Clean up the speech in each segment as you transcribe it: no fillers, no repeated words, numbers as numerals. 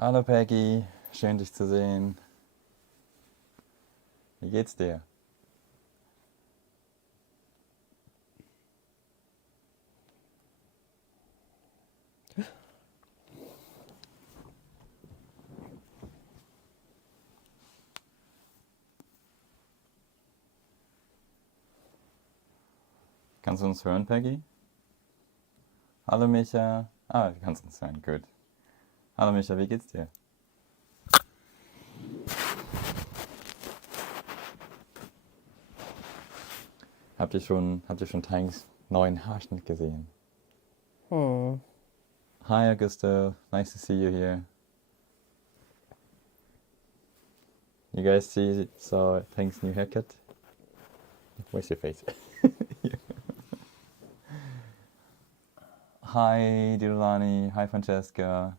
Hallo Peggy, schön dich zu sehen. Wie geht's dir? Kannst du uns hören, Peggy? Hallo Micha. Ah, du kannst uns hören, gut. Hallo Micha, wie geht's dir? Habt ihr schon Tanks neuen Haarschnitt gesehen? Hmm. Hi Augusto, nice to see you here. You guys saw Tank's new haircut? Where's your face? Hi Dilani, hi Francesca.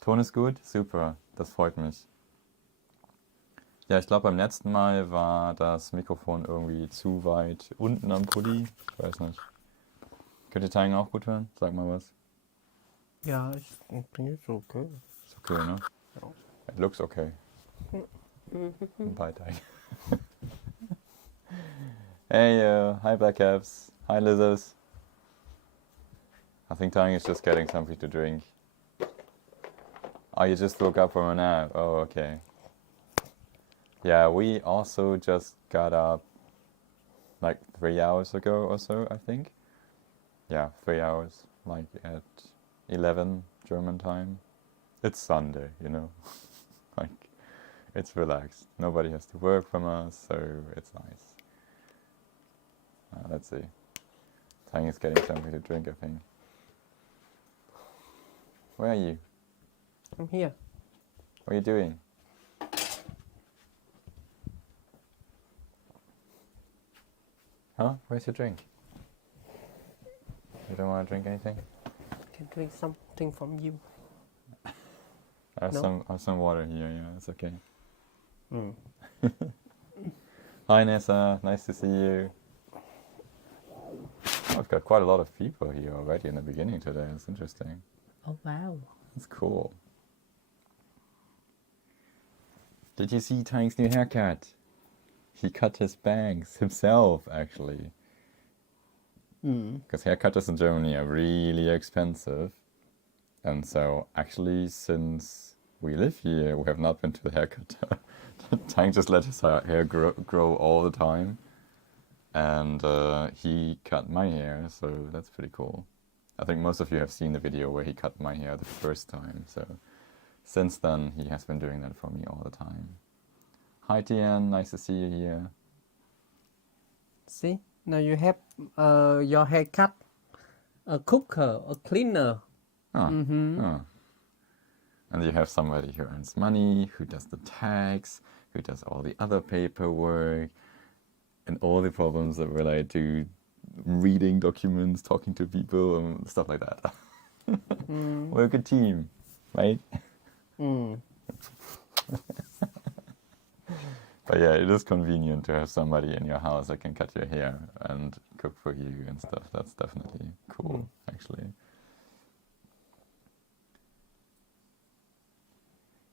Ton ist gut? Super, das freut mich. Ja, ich glaube beim letzten Mal war das Mikrofon irgendwie zu weit unten am Pulli. Ich weiß nicht. Könnt ihr Teilen auch gut hören? Sag mal was. Yeah, I think it's okay. Ist okay, ne? Ja. It looks okay. Bye, Teig. Hey, hi Black Caps. Hi Lizards. I think Tang is just getting something to drink. Oh, you just woke up from a nap. Oh, okay. Yeah, we also just got up like 3 hours ago or so, I think. Yeah, 3 hours, like at 11 German time. It's Sunday, you know. Like, it's relaxed. Nobody has to work from us, so it's nice. Let's see. Tang is getting something to drink, I think. Where are you? I'm here. What are you doing? Huh? Where's your drink? You don't want to drink anything? Can drink something from you. I have some water here, yeah, it's okay. Mm. Hi Nessa, nice to see you. Oh, I've got quite a lot of people here already in the beginning today, it's interesting. Oh wow. That's cool. Did you see Tang's new haircut? He cut his bangs himself, actually. Because haircuts in Germany are really expensive. And so, actually, since we live here, we have not been to the haircut. Tang just let his hair grow all the time. And he cut my hair, so that's pretty cool. I think most of you have seen the video where he cut my hair the first time. So, since then, he has been doing that for me all the time. Hi Tian, nice to see you here. See, now you have your haircut, a cooker, a cleaner. Oh, oh. And you have somebody who earns money, who does the tax, who does all the other paperwork, and all the problems that relate to reading documents, talking to people, and stuff like that. We're a good team, right? But yeah, it is convenient to have somebody in your house that can cut your hair and cook for you and stuff. That's definitely cool, actually.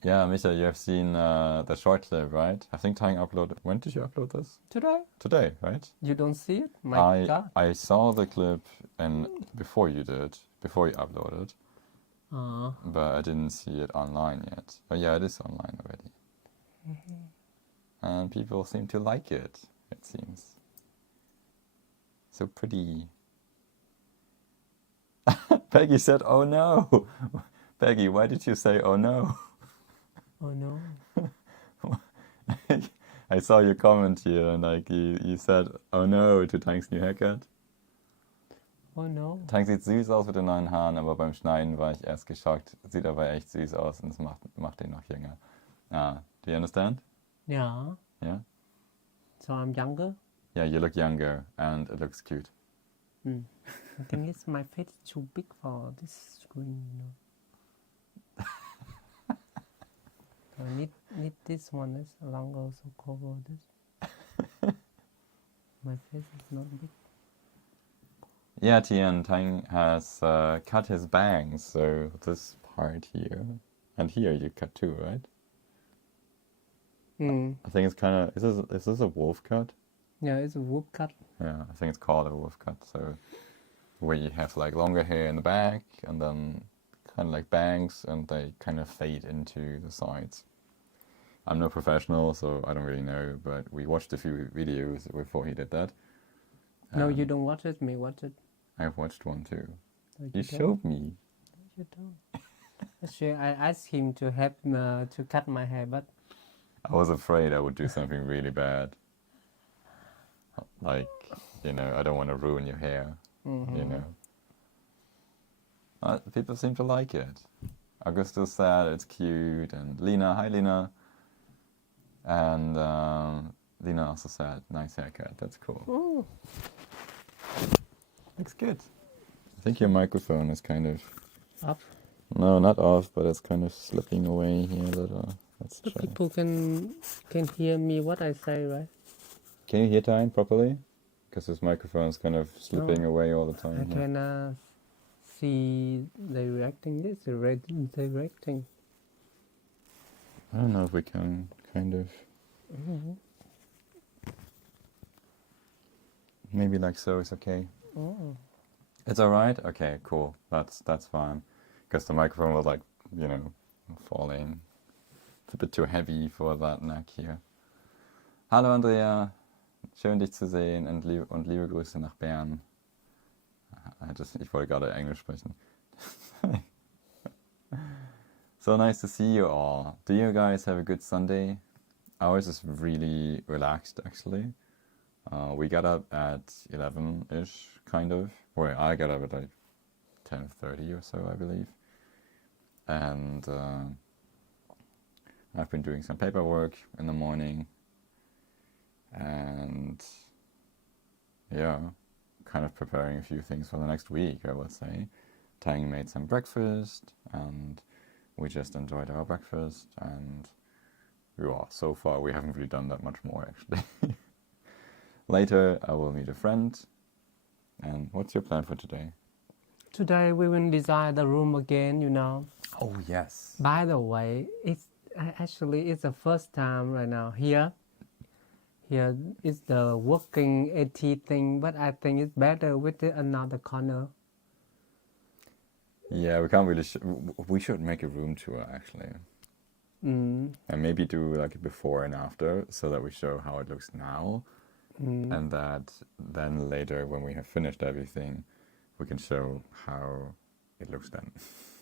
Yeah, Misha, you have seen the short clip, right? I think Tang uploaded. When did you upload this? Today? Today, right? You don't see it? My God. I saw the clip and before you uploaded, but I didn't see it online yet. But yeah, it is online already. And people seem to like it, it seems. So pretty. Peggy said, oh no! Peggy, why did you say oh no? Oh no. I saw your comment here and like you said oh no to Tanks new haircut. Oh no. Tank sieht süß aus mit den neuen Haaren, aber beim Schneiden war ich erst geschockt. Sieht aber echt süß aus und es macht ihn noch jünger. Do you understand? Yeah. Yeah? So I'm younger? Yeah, you look younger and it looks cute. I think it's my face is too big for this screen, you know. I need this one is longer so cover this. My face is not big. Yeah, Tang has cut his bangs, so this part here. And here you cut too, right? Mm. I think it's kind of, is this a wolf cut? Yeah, it's a whoop cut. Yeah, I think it's called a wolf cut. So where you have like longer hair in the back and then kind of like bangs and they kind of fade into the sides. I'm no professional, so I don't really know, but we watched a few videos before he did that. No, you don't watch it. Me watch it. I've watched one too. No, You don't. showed me. You don't. Actually, I asked him to help to cut my hair, but I was afraid I would do something really bad. Like, I don't want to ruin your hair, People seem to like it. Augusto said it's cute, and Lena, hi Lena. And Lena also said, nice haircut, that's cool. Looks good. I think your microphone is kind of... up. No, not off, but it's kind of slipping away here a little. Let's But try. people can hear me what I say, right? Can you hear Tyne properly? Because this microphone is kind of slipping away all the time. I can see they reacting. This they reacting. I don't know if we can kind of... Maybe like so is okay. Oh. It's alright? Okay, cool. That's fine. Because the microphone was like, falling. It's a bit too heavy for that neck here. Hallo Andrea, schön dich zu sehen und liebe Grüße nach Bern. Ich wollte gerade Englisch sprechen. So nice to see you all. Do you guys have a good Sunday? Ours is really relaxed actually. We got up at 11-ish, kind of. Well, I got up at like 10:30 or so, I believe. And I've been doing some paperwork in the morning. And yeah, kind of preparing a few things for the next week, I would say. Tang made some breakfast, and we just enjoyed our breakfast. And so far we haven't really done that much more, actually. Later, I will meet a friend. And what's your plan for today? Today we will design the room again, Oh, yes. By the way, it's the first time right now here. Here is the working Eti thing, but I think it's better with another corner. Yeah, we can't really... we should make a room tour, actually. And maybe do like a before and after, so that we show how it looks now. And that then later, when we have finished everything, we can show how it looks then.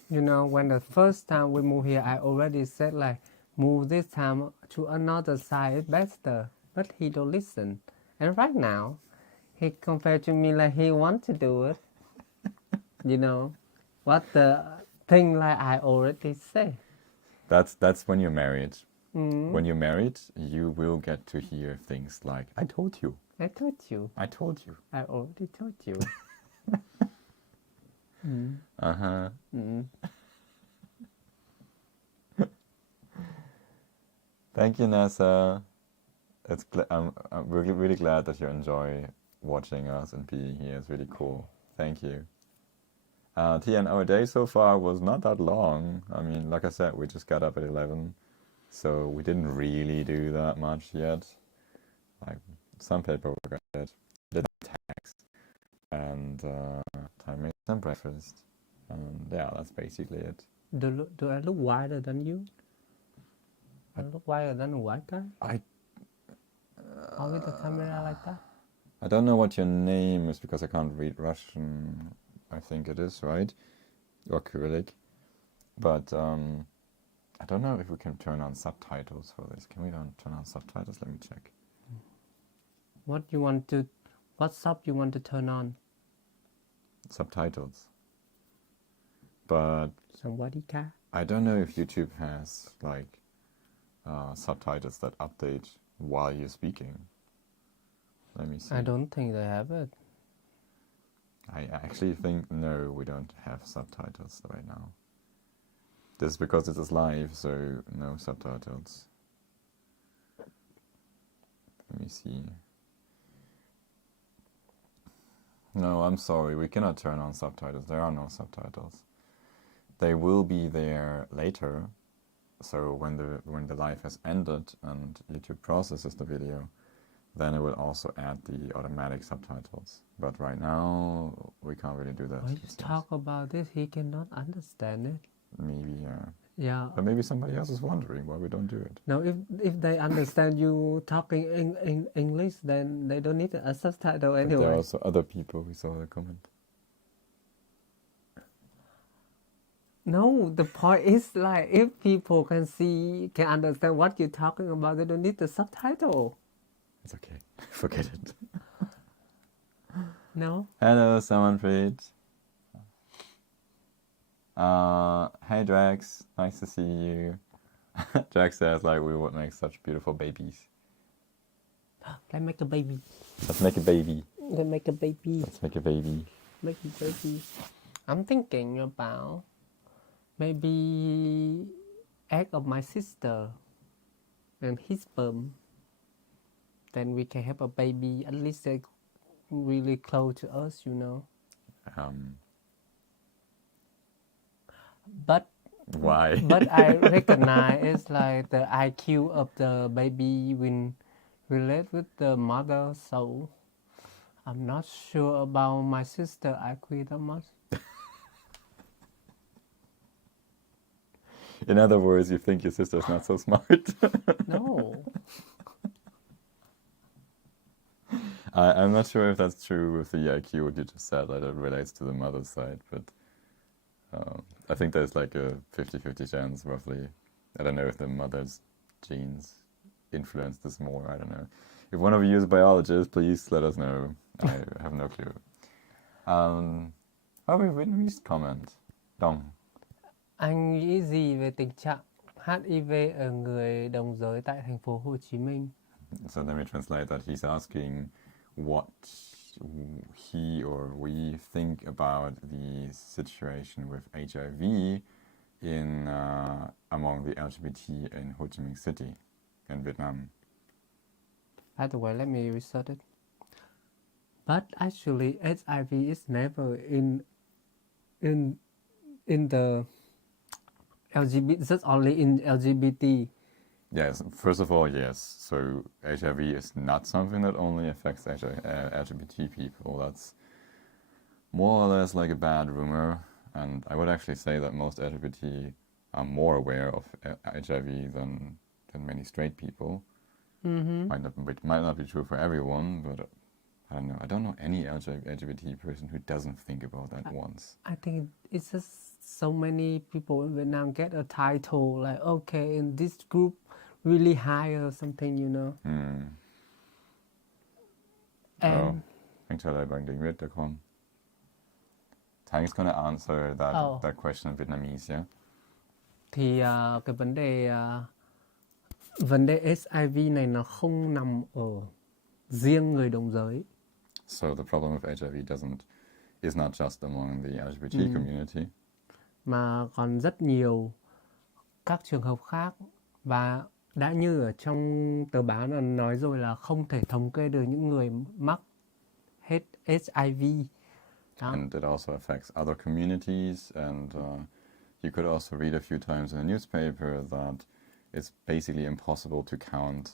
When the first time we moved here, I already said like, move this time to another side better. But he don't listen. And right now, he compared to me like he want to do it. What the thing like I already said. That's when you're married. When you're married, you will get to hear things like, I told you. I told you. I told you. I already told you. Uh-huh. Thank you, Nessa. I'm really, really glad that you enjoy watching us and being here. It's really cool. Thank you. Tian, our day so far was not that long. I mean, like I said, we just got up at 11. So we didn't really do that much yet. Like some paperwork I did text, and I made some breakfast. And yeah, that's basically it. Do I look wider than you? I look wider than a white guy? Or with the camera like that? I don't know what your name is because I can't read Russian. I think it is, right? Or Cyrillic. But I don't know if we can turn on subtitles for this. Can we turn on subtitles? Let me check. What sub you want to turn on? Subtitles. But Somebody can? I don't know if YouTube has like subtitles that update while you're speaking. Let me see. I don't think they have it. I actually think, no, we don't have subtitles right now. This is because it is live, so no subtitles. Let me see. No, I'm sorry, we cannot turn on subtitles. There are no subtitles. they will be there later. So when the live has ended and YouTube processes the video, then it will also add the automatic subtitles. But right now we can't really do that. When you talk about this, he cannot understand it. Maybe, Yeah. but maybe somebody else is wondering why we don't do it. No, if they understand you talking in English, then they don't need a subtitle But anyway. there are also other people who saw the comment. No, the point is like if people can understand what you're talking about, they don't need the subtitle. It's okay. Forget it. No. Hello, Samanpreet. Hey, Drax. Nice to see you. Drax says like we would make such beautiful babies. Let's make a baby. Let's make a baby. Let's make a baby. Let's make a baby. Make a baby. I'm thinking about maybe egg of my sister and his sperm. Then we can have a baby. At least they're really close to us, you know. But Why? But I recognize it's like the IQ of the baby will relate with the mother, so I'm not sure about my sister IQ that much. In other words, you think your sister's not so smart? No. I'm not sure if that's true with the IQ, what you just said, like it relates to the mother's side, but I think there's like a 50-50 chance, roughly. I don't know if the mother's genes influence this more, I don't know. If one of you is a biologist, please let us know. I have no clue. Vietnamese comment. Dong. Anh nghĩ gì về tình trạng HIV ở người đồng giới tại thành phố Hồ Chí Minh? So let me translate that. He's asking what he or we think about the situation with HIV in among the LGBT in Ho Chi Minh City in Vietnam. By the way, let me research it. But actually, HIV is never in the LGBT, just only in LGBT. Yes, first of all, yes. So HIV is not something that only affects LGBT people. That's more or less like a bad rumor. And I would actually say that most LGBT are more aware of HIV than many straight people. Mm-hmm. It might not be true for everyone, but I don't know. I don't know any LGBT person who doesn't think about that once. I think it's just so many people in Vietnam get a title like, okay, in this group really high or something, you know. And anh trả lời bằng tiếng Việt được không? Tang's gonna answer that question in Vietnamese, yeah? Thì cái vấn đề HIV này nó không nằm ở riêng người đồng giới. So the problem with HIV is not just among the LGBT community. Mà còn rất nhiều các trường hợp khác, và đã như ở trong tờ báo là nói rồi là không thể thống kê được những người mắc HIV. Đó. And it also affects other communities, and you could also read a few times in the newspaper that it's basically impossible to count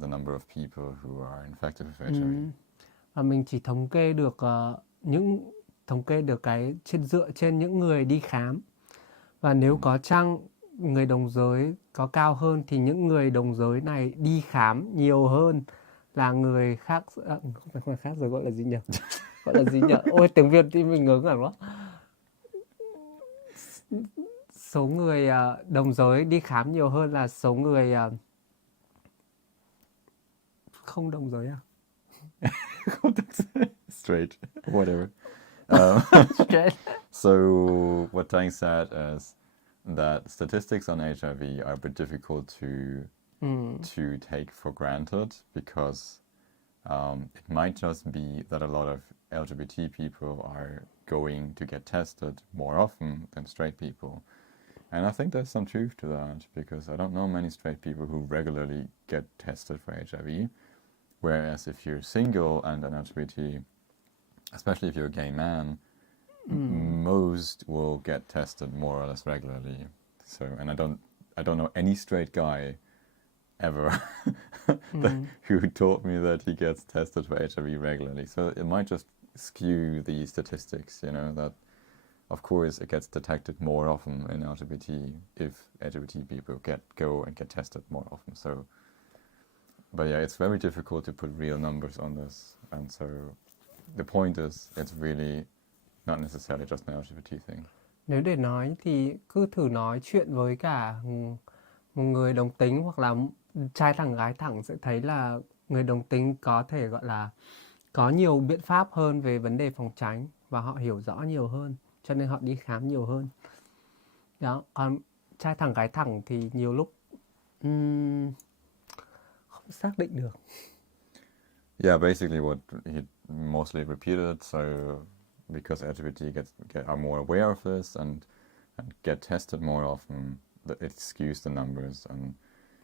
the number of people who are infected with HIV. Và mình chỉ thống kê được cái dựa trên những người đi khám. Và nếu có chăng người đồng giới có cao hơn thì những người đồng giới này đi khám nhiều hơn là người khác. Không phải người khác rồi, gọi là gì nhỉ? Gọi là gì nhỉ? Ôi, tiếng Việt thì mình ngớ ngẩn quá. Số người đồng giới đi khám nhiều hơn là số người không đồng giới à? Straight, whatever. Straight. So what Tang said is that statistics on HIV are a bit difficult to take for granted, because it might just be that a lot of LGBT people are going to get tested more often than straight people. And I think there's some truth to that, because I don't know many straight people who regularly get tested for HIV. Whereas if you're single and an LGBT, especially if you're a gay man, most will get tested more or less regularly. So, and I don't know any straight guy ever who told me that he gets tested for HIV regularly. So it might just skew the statistics, that of course it gets detected more often in LGBT if LGBT people go and get tested more often. So, but yeah, it's very difficult to put real numbers on this. And so the point is, it's really not necessarily just an LGBT thing. Nếu để nói thì cứ thử nói chuyện với cả một người đồng tính hoặc là trai thẳng gái thẳng sẽ thấy là người đồng tính có thể gọi là có nhiều biện pháp hơn về vấn đề phòng tránh và họ hiểu rõ nhiều hơn, cho nên họ đi khám nhiều hơn. Đó, còn trai thẳng gái thẳng thì nhiều lúc không xác định được. Yeah, basically what he mostly repeated. So because LGBT are more aware of this and get tested more often, it skews the numbers, and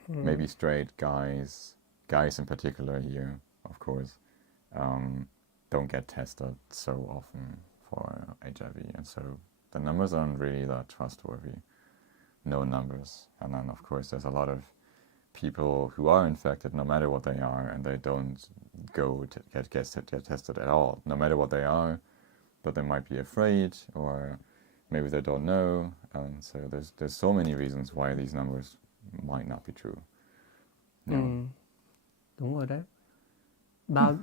maybe straight guys in particular here, of course, don't get tested so often for HIV, and so the numbers aren't really that trustworthy. No numbers. And then of course there's a lot of people who are infected no matter what they are, and they don't go to get tested at all, no matter what they are, but they might be afraid, or maybe they don't know, and so there's so many reasons why these numbers might not be true. Đúng rồi đấy.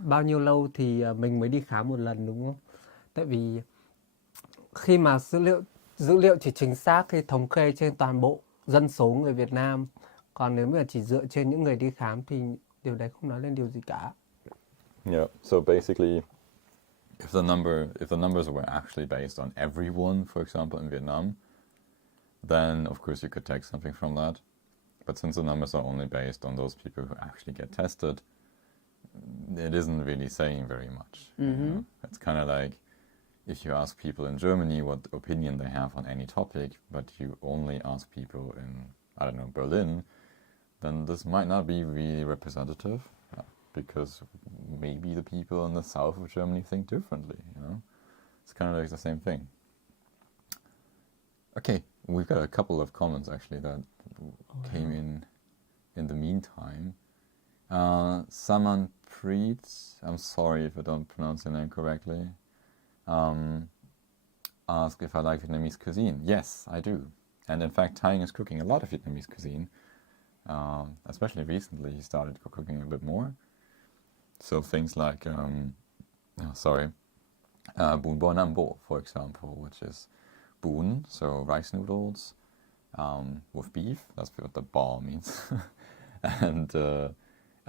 Bao nhiêu lâu thì mình mới đi khám một lần, đúng không? Tại vì khi mà dữ liệu chỉ chính xác khi thống kê trên toàn bộ dân số người Việt Nam, còn nếu mà chỉ dựa trên những người đi khám thì điều đấy không nói lên điều gì cả. Yeah, so basically if the numbers were actually based on everyone, for example, in Vietnam, then of course you could take something from that. But since the numbers are only based on those people who actually get tested, it isn't really saying very much. It's kind of like if you ask people in Germany what opinion they have on any topic, but you only ask people in, I don't know, Berlin, then this might not be really representative, because maybe the people in the south of Germany think differently, It's kind of like the same thing. Okay, we've got a couple of comments actually that came in the meantime. Saman Preet, I'm sorry if I don't pronounce your name correctly, asked if I like Vietnamese cuisine. Yes, I do. And in fact, Thanh is cooking a lot of Vietnamese cuisine. Especially recently, he started cooking a bit more. So things like, bún bò Nam Bộ, for example, which is bún, so rice noodles, with beef. That's what the bò means. and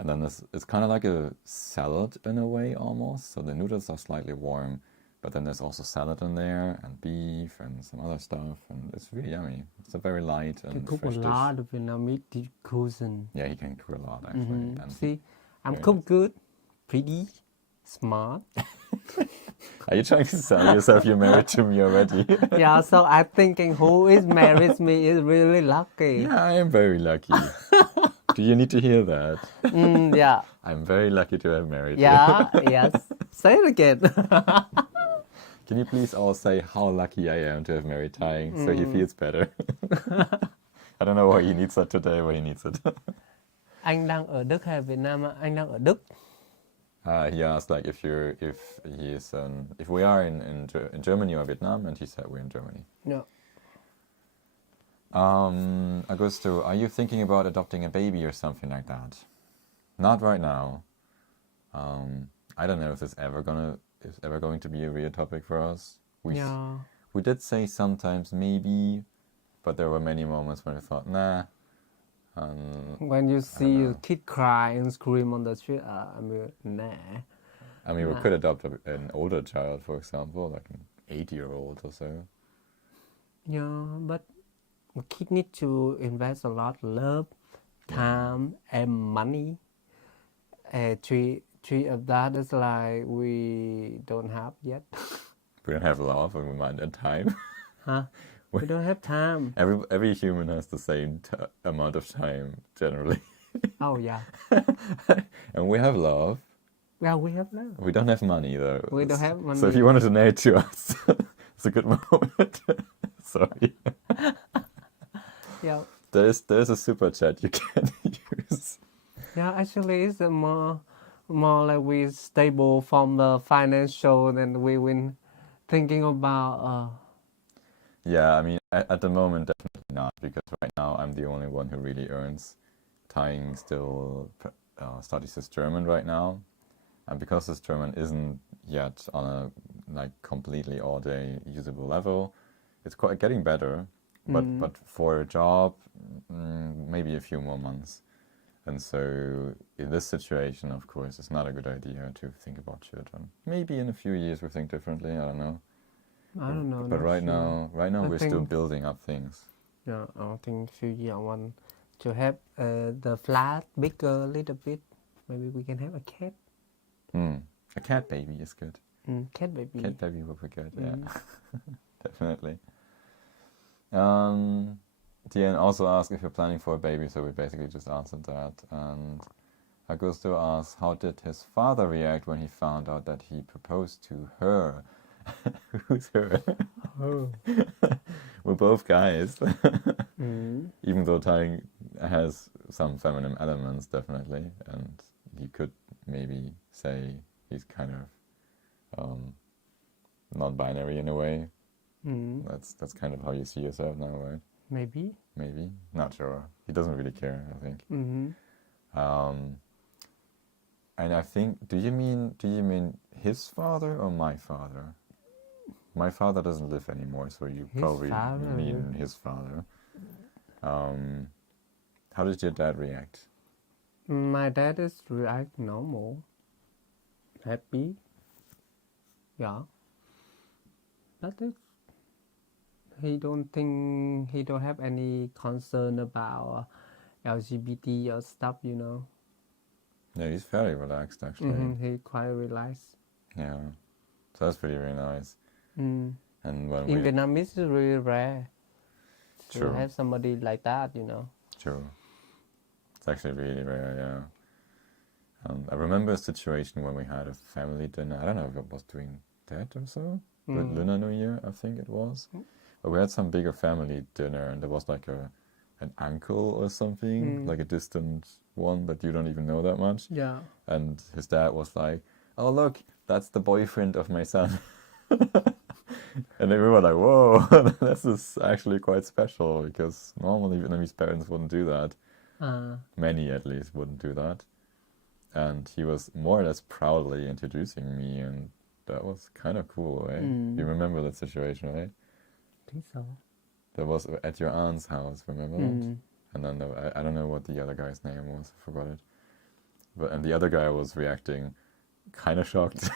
then it's kind of like a salad in a way, almost. So the noodles are slightly warm, but then there's also salad in there, and beef, and some other stuff, and it's really yummy. It's a very light and fresh dish. He can cook a lot of Vietnamese cuisine. Yeah, he can cook a lot, actually. And see, I'm cook good, pretty, smart. Are you trying to sell yourself? You're married to me already. Yeah, so I'm thinking who is married me is really lucky. Yeah, I am very lucky. Do you need to hear that? Yeah. I'm very lucky to have married you. Yes. Say it again. Can you please all say how lucky I am to have married Thanh, so he feels better? I don't know why he needs that today, but he needs it. Anh đang ở Đức hay Việt Nam? Anh đang ở Đức. He asked like if we are in Germany or Vietnam, and he said we're in Germany. No. Augusto, are you thinking about adopting a baby or something like that? Not right now. I don't know if it's ever going to be a real topic for us. We did say sometimes maybe, but there were many moments when we thought nah. When you see a kid cry and scream on the street, nah. I mean, we could adopt an older child, for example, like an 8-year-old or so. Yeah, but a kid need to invest a lot of love, time, and money. Three of that is like we don't have yet. We don't have love and we might have time. Huh? We don't have time. Every human has the same amount of time, generally. Oh, yeah. And we have love. Yeah, we have love. We don't have money, though. We don't have money. So if you want to donate to us, It's a good moment. Sorry. Yeah. There's a super chat you can use. Yeah, actually, it's more like we stable from the financial, and we been thinking about. Yeah, I mean, at the moment, definitely not, because right now I'm the only one who really earns. Tying still studies his German right now, and because his German isn't yet on a like completely all day usable level, it's quite getting better. But for a job, maybe a few more months. And so in this situation, of course, it's not a good idea to think about children. Maybe in a few years we think differently. I don't know. I don't know. But Not right sure. now I we're still think building up things. yeah, I think few years I want to have the flat bigger a little bit. Maybe we can have a cat. A cat baby is good. Cat baby. Cat baby would be good. Yeah, Mm. definitely. Tian also asked if you're planning for a baby, so we basically just answered that. And Augusto asks, how did his father react when he found out that he proposed to her? Who's her? Oh. We're both guys. Mm. Even though Tang has some feminine elements, definitely. And he could maybe say he's kind of non-binary in a way. That's kind of how you see yourself now, right? Maybe. Maybe. Not sure. He doesn't really care, I think. And I think, do you mean his father or my father? My father doesn't live anymore, so you His probably father. mean his father. How did your dad react? My dad is react normal, happy. Yeah, but he don't have any concern about LGBT or stuff, you know. Yeah, he's very relaxed, actually. He quite relaxed. Yeah, so that's really, really nice. Mm. And when In we Vietnam, it's really rare to True. have somebody like that, you know. True. It's actually really rare, yeah. I remember a situation when we had a family dinner. I don't know if it was during that or so. Lunar New Year, I think it was. But we had some bigger family dinner, and there was like an uncle or something, like a distant one that you don't even know that much. Yeah. And his dad was like, "Oh, look, that's the boyfriend of my son." And then we were like, "Whoa, this is actually quite special," because normally Vietnamese parents wouldn't do that. Many, at least, wouldn't do that. And he was more or less proudly introducing me, and that was kind of cool, right? You remember that situation, right? I think so. That was at your aunt's house, remember that? And then I don't know what the other guy's name was, I forgot it. And the other guy was reacting kind of shocked.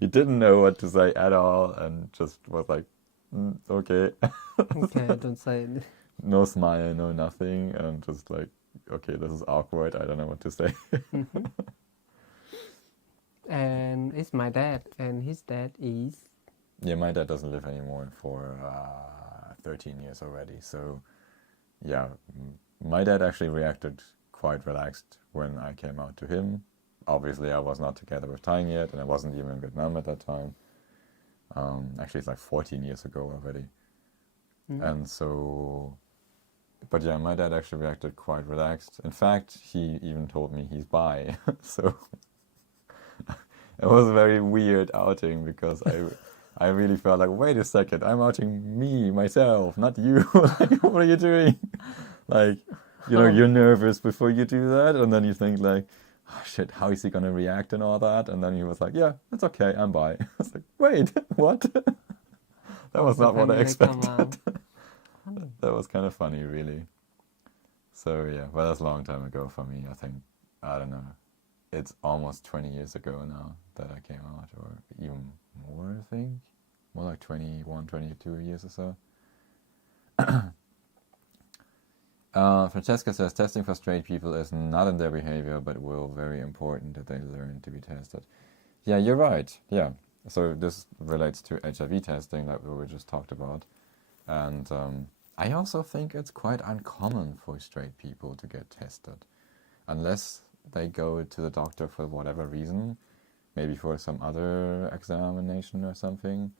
He didn't know what to say at all, and just was like, okay. Okay, don't say it. No smile, no nothing, and just like, okay, this is awkward, I don't know what to say. And it's my dad, and his dad is... Yeah, my dad doesn't live anymore for 13 years already, so yeah, my dad actually reacted quite relaxed when I came out to him. Obviously, I was not together with Tang yet, and I wasn't even in Vietnam at that time. Actually, it's like 14 years ago already. And so, but yeah, my dad actually reacted quite relaxed. In fact, he even told me he's bi. So it was a very weird outing, because I really felt like, wait a second, I'm outing me, myself, not you. Like, what are you doing? Like, you're nervous before you do that, and then you think like, oh shit, how is he gonna react and all that? And then he was like, yeah, it's okay, I'm bi. I was like, wait, what? That was not what I expected. That was kind of funny, really. So yeah, well, that's a long time ago for me. I think, I don't know, it's almost 20 years ago now that I came out, or even more, I think. More like 21, 22 years or so. Francesca says, testing for straight people is not in their behavior, but will very important that they learn to be tested. Yeah, you're right. Yeah. So this relates to HIV testing that we just talked about. And I also think it's quite uncommon for straight people to get tested. Unless they go to the doctor for whatever reason, maybe for some other examination or something,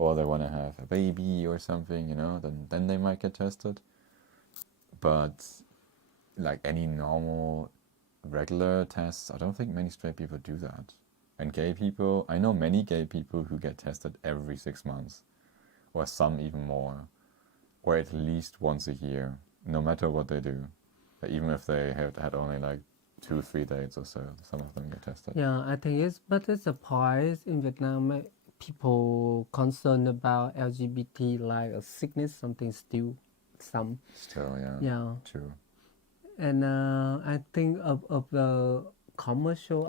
or they want to have a baby or something, you know, then they might get tested. But like any normal, regular tests, I don't think many straight people do that. And gay people, I know many gay people who get tested every 6 months, or some even more, or at least once a year, no matter what they do. Even if they have had only like 2-3 dates or so, some of them get tested. Yeah, I think but it's a point in Vietnam. People concerned about LGBT, like a sickness, something still, some. Still, yeah. Yeah. True. And I think of the commercial,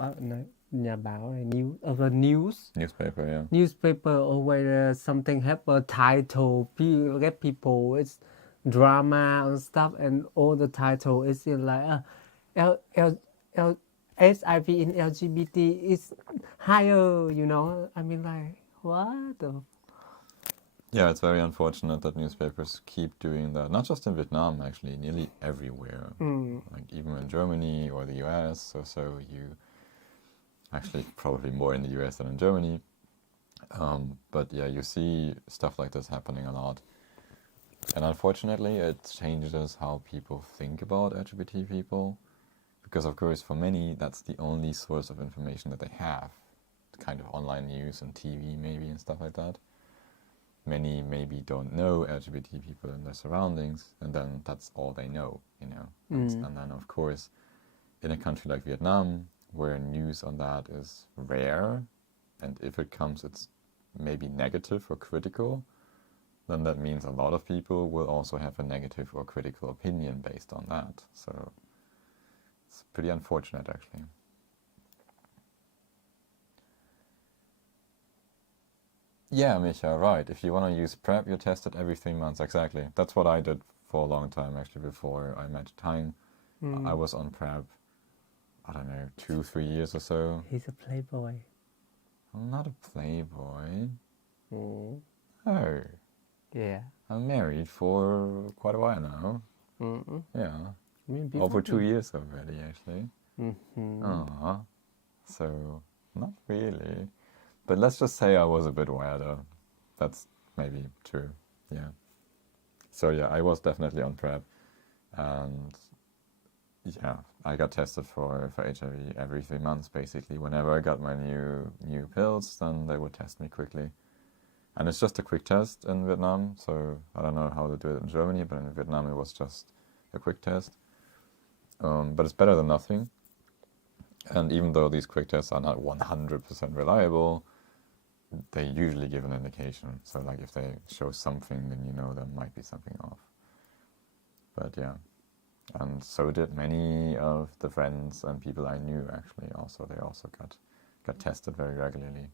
nhà báo này, of the news. Newspaper, yeah. Newspaper, or where something have a title, people, it's drama and stuff, and all the title is in like HIV in LGBT is higher, you know. I mean, like, what the... Yeah, it's very unfortunate that newspapers keep doing that. Not just in Vietnam, actually, nearly everywhere. Like even in Germany or the US or so, you... Actually, probably more in the US than in Germany. But yeah, you see stuff like this happening a lot. And unfortunately, it changes how people think about LGBT people. Because of course, for many, that's the only source of information that they have. Kind of online news and TV maybe and stuff like that. Many maybe don't know LGBT people in their surroundings, and then that's all they know, you know. And then of course, in a country like Vietnam, where news on that is rare, and if it comes, it's maybe negative or critical, then that means a lot of people will also have a negative or critical opinion based on that. So it's pretty unfortunate, actually. Yeah, Micha, right. If you want to use PrEP, you're tested every 3 months, exactly. That's what I did for a long time, actually, before I met Thanh. I was on PrEP, I don't know, 2-3 years or so. He's a playboy. I'm not a playboy. Mm. Oh. Yeah. I'm married for quite a while now. Yeah. Over 2 years already, actually. So, not really. But let's just say I was a bit wilder. That's maybe true, yeah. So yeah, I was definitely on PrEP. And yeah, I got tested for HIV every 3 months, basically. Whenever I got my new pills, then they would test me quickly. And it's just a quick test in Vietnam, so I don't know how to do it in Germany, but in Vietnam it was just a quick test. But it's better than nothing. And even though these quick tests are not 100% reliable, they usually give an indication. So like if they show something, then you know there might be something off. But yeah. And so did many of the friends and people I knew, actually. Also, they also got tested very regularly.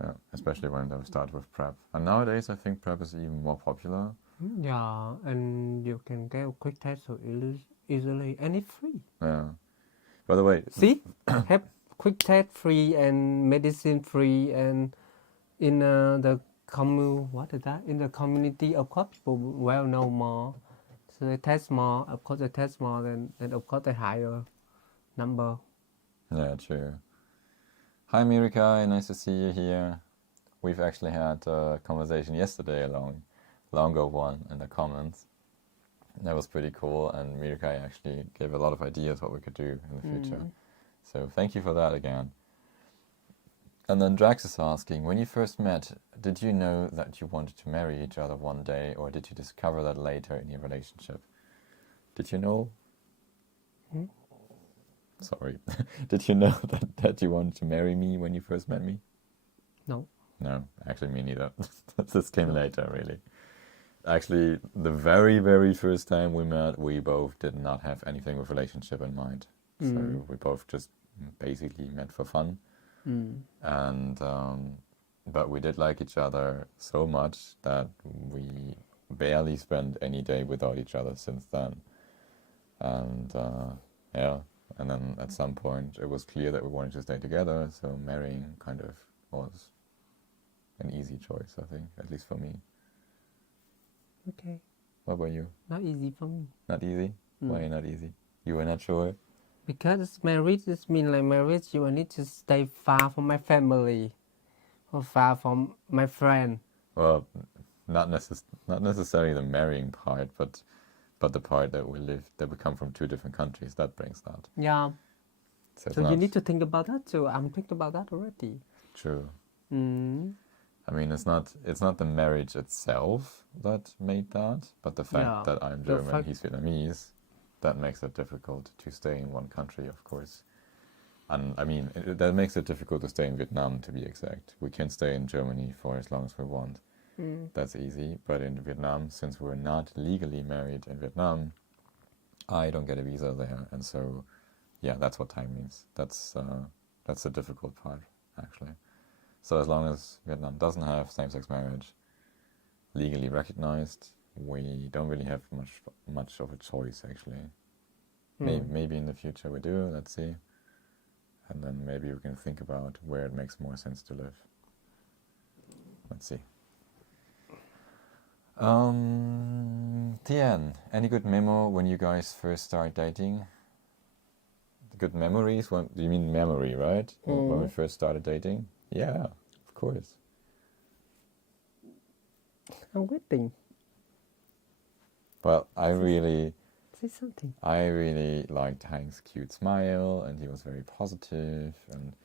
Yeah, especially when they start with PrEP. And nowadays, I think PrEP is even more popular. Yeah, and you can get a quick test so easily, and it's free. Yeah. By the way, see, have quick test free and medicine free, and in the in the community, of course, people well know more. So they test more. Of course, they test more, then of course they higher number. Yeah, true. Hi Mirikai, nice to see you here. We've actually had a conversation yesterday, a longer one in the comments. That was pretty cool, and Mirikai actually gave a lot of ideas what we could do in the future. So thank you for that again. And then Drax is asking, when you first met, did you know that you wanted to marry each other one day, or did you discover that later in your relationship? Did you know? Sorry. Did you know that you wanted to marry me when you first met me? No. No, actually me neither. This came later, really. Actually, the very, very first time we met, we both did not have anything with relationship in mind. So we both just basically met for fun. And but we did like each other so much that we barely spent any day without each other since then. And yeah, and then at some point it was clear that we wanted to stay together, so marrying kind of was an easy choice, I think, at least for me. Okay. What about you? Not easy for me. Not easy? Why not easy? You were not sure? Because marriage means like marriage, you need to stay far from my family. or far from my friend? Well, not necessarily the marrying part, but the part that we come from two different countries. That brings that. Yeah. So, it's So you not need to think about that too. I'm thinking about that already. true. Mm. I mean, it's not the marriage itself that made that, but the fact Yeah, that I'm the German, fact- he's Vietnamese, that makes it difficult to stay in one country, of course. And I mean, that makes it difficult to stay in Vietnam, to be exact. We can stay in Germany for as long as we want. That's easy. But in Vietnam, since we're not legally married in Vietnam, I don't get a visa there. And so, yeah, that's what time means. That's the difficult part, actually. So as long as Vietnam doesn't have same-sex marriage legally recognized, we don't really have much of a choice, actually. Maybe in the future we do, let's see. And then maybe we can think about where it makes more sense to live. Let's see. Tian, any good memo when you guys first start dating? Good memories? Do you mean memory, right? When we first started dating? Yeah, of course. I'm waiting. Well, Say something. I really liked Hank's cute smile, and he was very positive, and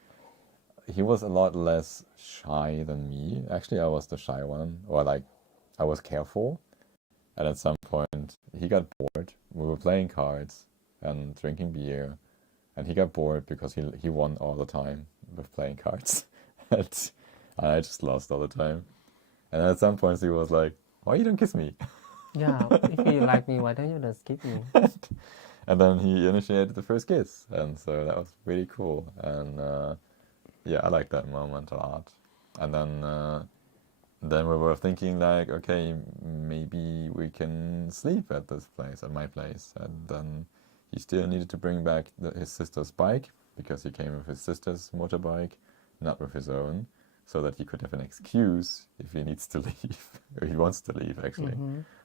he was a lot less shy than me. Actually, I was the shy one, or like, I was careful. And at some point, he got bored. We were playing cards and drinking beer, and he got bored because he won all the time with playing cards, and I just lost all the time. And at some points, he was like, "Why you don't kiss me?" Yeah, if you like me, why don't you just skip me? And then he initiated the first kiss, and so that was really cool. And yeah, I liked that moment a lot. And then we were thinking like, okay, maybe we can sleep at this place, at my place. And then he still needed to bring back his sister's bike, because he came with his sister's motorbike, not with his own, so that he could have an excuse if he needs to leave, or he wants to leave, actually.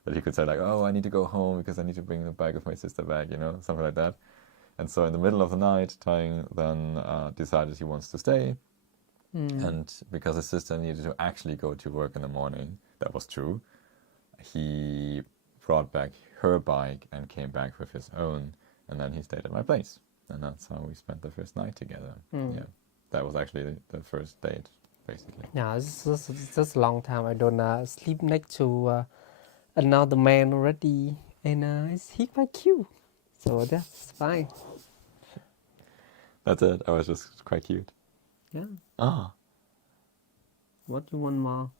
That he could say like, oh, I need to go home because I need to bring the bike of my sister back, something like that. And so in the middle of the night, Tang then decided he wants to stay. And because his sister needed to actually go to work in the morning, that was true, he brought back her bike and came back with his own, and then he stayed at my place. And that's how we spent the first night together. Yeah, that was actually the first date, basically. Yeah, it's just a long time I don't sleep next to another man already, and he's quite cute, so that's fine. That's it. I was just quite cute. Yeah. Ah. What you want more?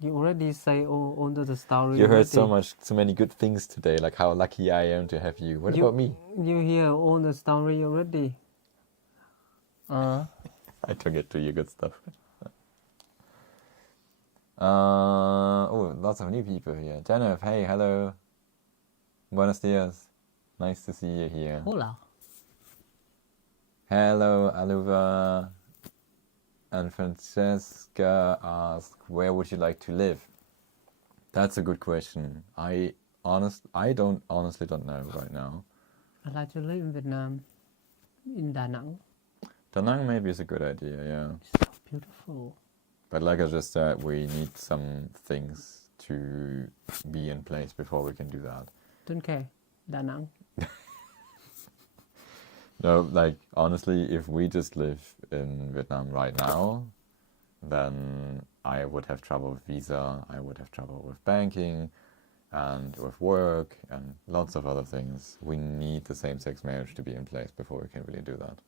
You already say all the story. You heard already. so many good things today, like how lucky I am to have you. What about me? You hear all the story already. I don't get to you good stuff. Oh, lots of new people here. Jennifer, hey, hello. Buenos dias. Nice to see you here. Hola. Hello, Aluva. And Francesca asked, where would you like to live? That's a good question. I honestly don't know right now. I'd like to live in Vietnam, in Da Nang. Da Nang maybe is a good idea, yeah. It's so beautiful. But like I just said, we need some things to be in place before we can do that. Don't care. Da Nang. No, like honestly, if we just live in Vietnam right now, then I would have trouble with visa, I would have trouble with banking, and with work, and lots of other things. We need the same-sex marriage to be in place before we can really do that.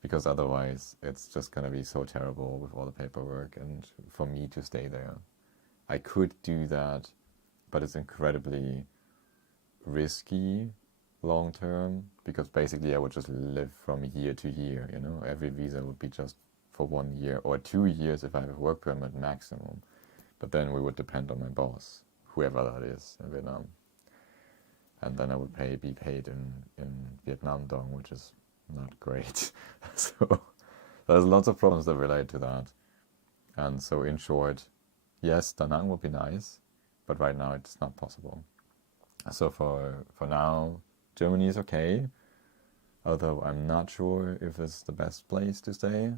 Because otherwise, it's just going to be so terrible with all the paperwork, and for me to stay there. I could do that, but it's incredibly risky long term, because basically I would just live from year to year, every visa would be just for 1 year or 2 years if I have a work permit maximum. But then we would depend on my boss, whoever that is in Vietnam. And then I would be paid in Vietnam dong, which is not great. So there's lots of problems that relate to that. And so in short, yes, Da Nang would be nice, but right now it's not possible. So for now, Germany is okay, although I'm not sure if it's the best place to stay.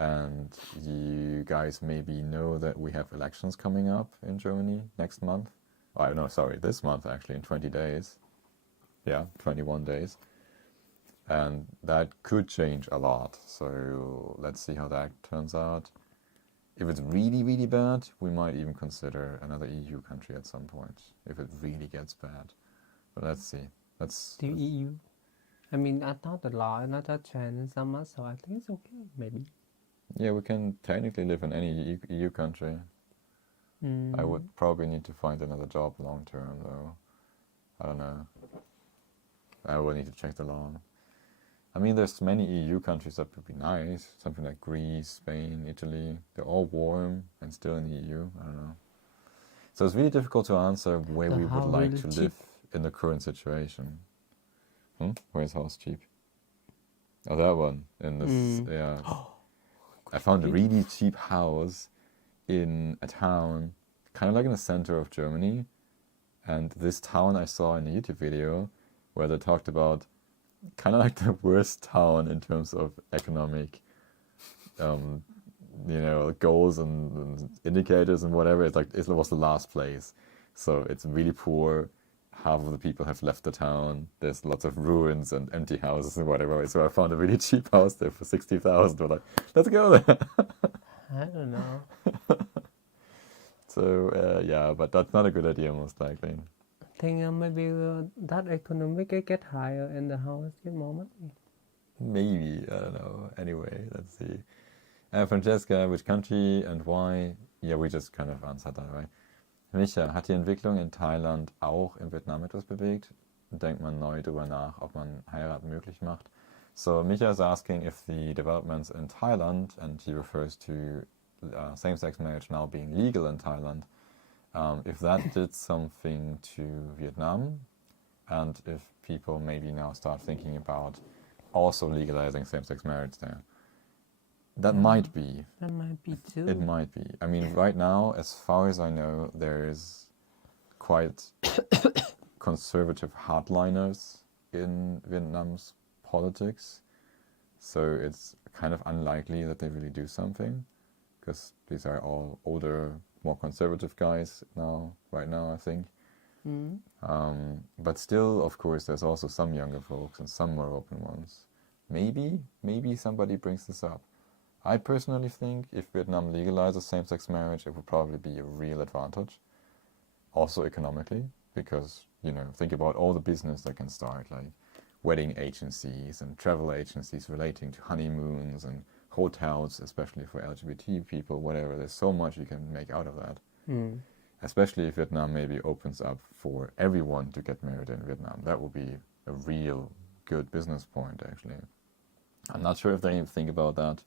And you guys maybe know that we have elections coming up in Germany next month. Oh, no, sorry, this month actually, in 20 days. Yeah, 21 days. And that could change a lot. So let's see how that turns out. If it's really, really bad, we might even consider another EU country at some point, if it really gets bad. But let's see. The EU. I mean, I thought the law not change so much, so I think it's okay, maybe. Yeah, we can technically live in any EU country. I would probably need to find another job long term, though. I don't know. I will need to check the law. I mean, there's many EU countries that would be nice. Something like Greece, Spain, Italy. They're all warm and still in the EU. I don't know. So it's really difficult to answer where we would like to live in the current situation. Where's house cheap? Oh, that one. In this, yeah. I found a really cheap house in a town, kind of like in the center of Germany. And this town I saw in a YouTube video where they talked about kind of like the worst town in terms of economic, goals and indicators and whatever. It's like it was the last place. So it's really poor. Half of the people have left the town. There's lots of ruins and empty houses and whatever. So I found a really cheap house there for 60,000. We're like, let's go there. I don't know. So yeah, but that's not a good idea most likely. I think maybe that economic get higher and the house get more money. Maybe, I don't know. Anyway, let's see. Francesca, which country and why? Yeah, we just kind of answered that, right? Micha, hat die Entwicklung in Thailand auch in Vietnam etwas bewegt? Denkt man neu darüber nach, ob man Heirat möglich macht? So Micha is asking if the developments in Thailand, and he refers to same-sex marriage now being legal in Thailand, if that did something to Vietnam, and if people maybe now start thinking about also legalizing same-sex marriage there. That might be. That might be too. It might be. I mean, right now, as far as I know, there is quite conservative hardliners in Vietnam's politics. So it's kind of unlikely that they really do something, because these are all older, more conservative guys right now, I think. But still, of course, there's also some younger folks and some more open ones. Maybe somebody brings this up. I personally think if Vietnam legalizes same-sex marriage, it would probably be a real advantage. Also economically, because, think about all the business that can start, like wedding agencies and travel agencies relating to honeymoons and hotels, especially for LGBT people, whatever. There's so much you can make out of that. Especially if Vietnam maybe opens up for everyone to get married in Vietnam. That would be a real good business point, actually. I'm not sure if they even think about that.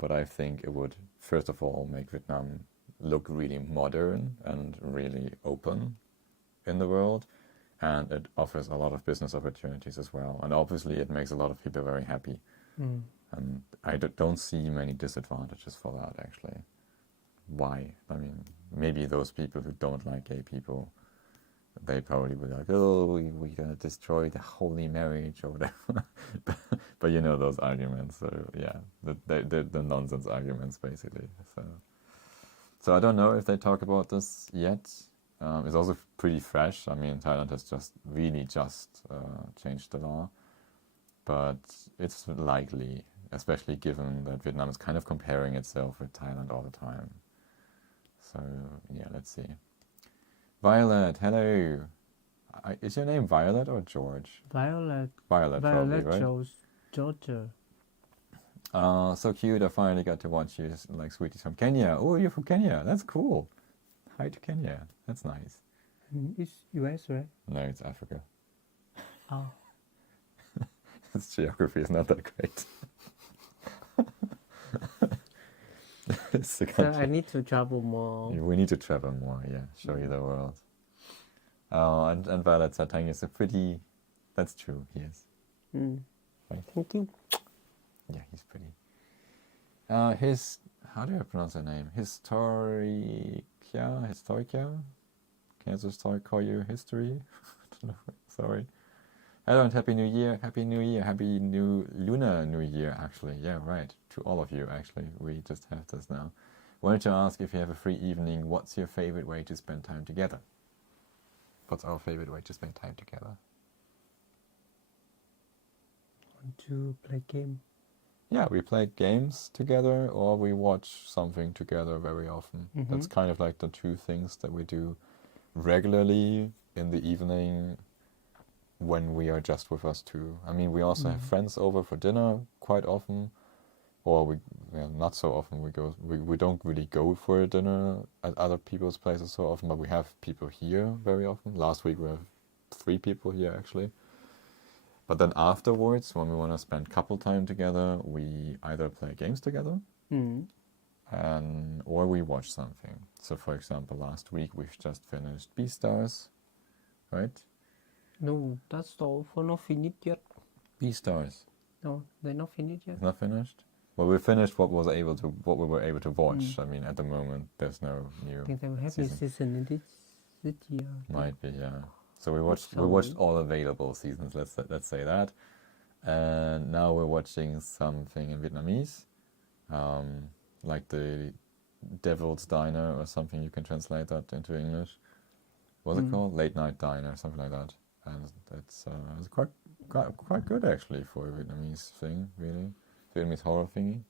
But I think it would, first of all, make Vietnam look really modern and really open in the world. And it offers a lot of business opportunities as well. And obviously it makes a lot of people very happy. And I don't see many disadvantages for that, actually. Why? I mean, maybe those people who don't like gay people, they probably would be like, oh, we're going to destroy the holy marriage or whatever. But those arguments. So yeah, the nonsense arguments, basically. So I don't know if they talk about this yet. It's also pretty fresh. I mean, Thailand has just changed the law. But it's likely, especially given that Vietnam is kind of comparing itself with Thailand all the time. So yeah, let's see. Violet, hello. Is your name Violet or George? Violet. Violet, probably, right? Georgia. So cute. I finally got to watch you, like Sweeties from Kenya. Oh, you're from Kenya. That's cool. Hi to Kenya. That's nice. It's US, right? No, it's Africa. Oh. Its geography is not that great. So I need to travel more. We need to travel more, yeah. Show you the world. Oh, and Violet Satang is a pretty... That's true, he is. Right? Thank you. Yeah, he's pretty. How do I pronounce her name? Historica? Can I just call you History? I don't know, sorry. Hello and Happy New Year, Happy New Year, Happy New Lunar New Year, actually. Yeah, right. To all of you, actually. We just have this now. Wanted to ask, if you have a free evening, what's your favorite way to spend time together? What's our favorite way to spend time together? Want to play game? Yeah, we play games together or we watch something together very often. That's kind of like the two things that we do regularly in the evening when we are just with us two. I mean, we also have friends over for dinner quite often, or not so often. We don't really go for a dinner at other people's places so often, but we have people here very often. Last week we have 3 people here actually. But then afterwards, when we want to spend couple time together, we either play games together, or we watch something. So, for example, last week we've just finished Beastars, right? No, that's all for not finished yet. Beastars. No, they're not finished yet. It's not finished. Well, we finished what we were able to watch. I mean, at the moment, there's no new. I think they will have new season in this year. Might be, yeah. So we watched all available seasons. Let's say that, and now we're watching something in Vietnamese, like the Devil's Diner or something. You can translate that into English. What's it called? Late Night Diner, something like that. And it's quite good actually for a Vietnamese thing, really. Vietnamese horror thingy.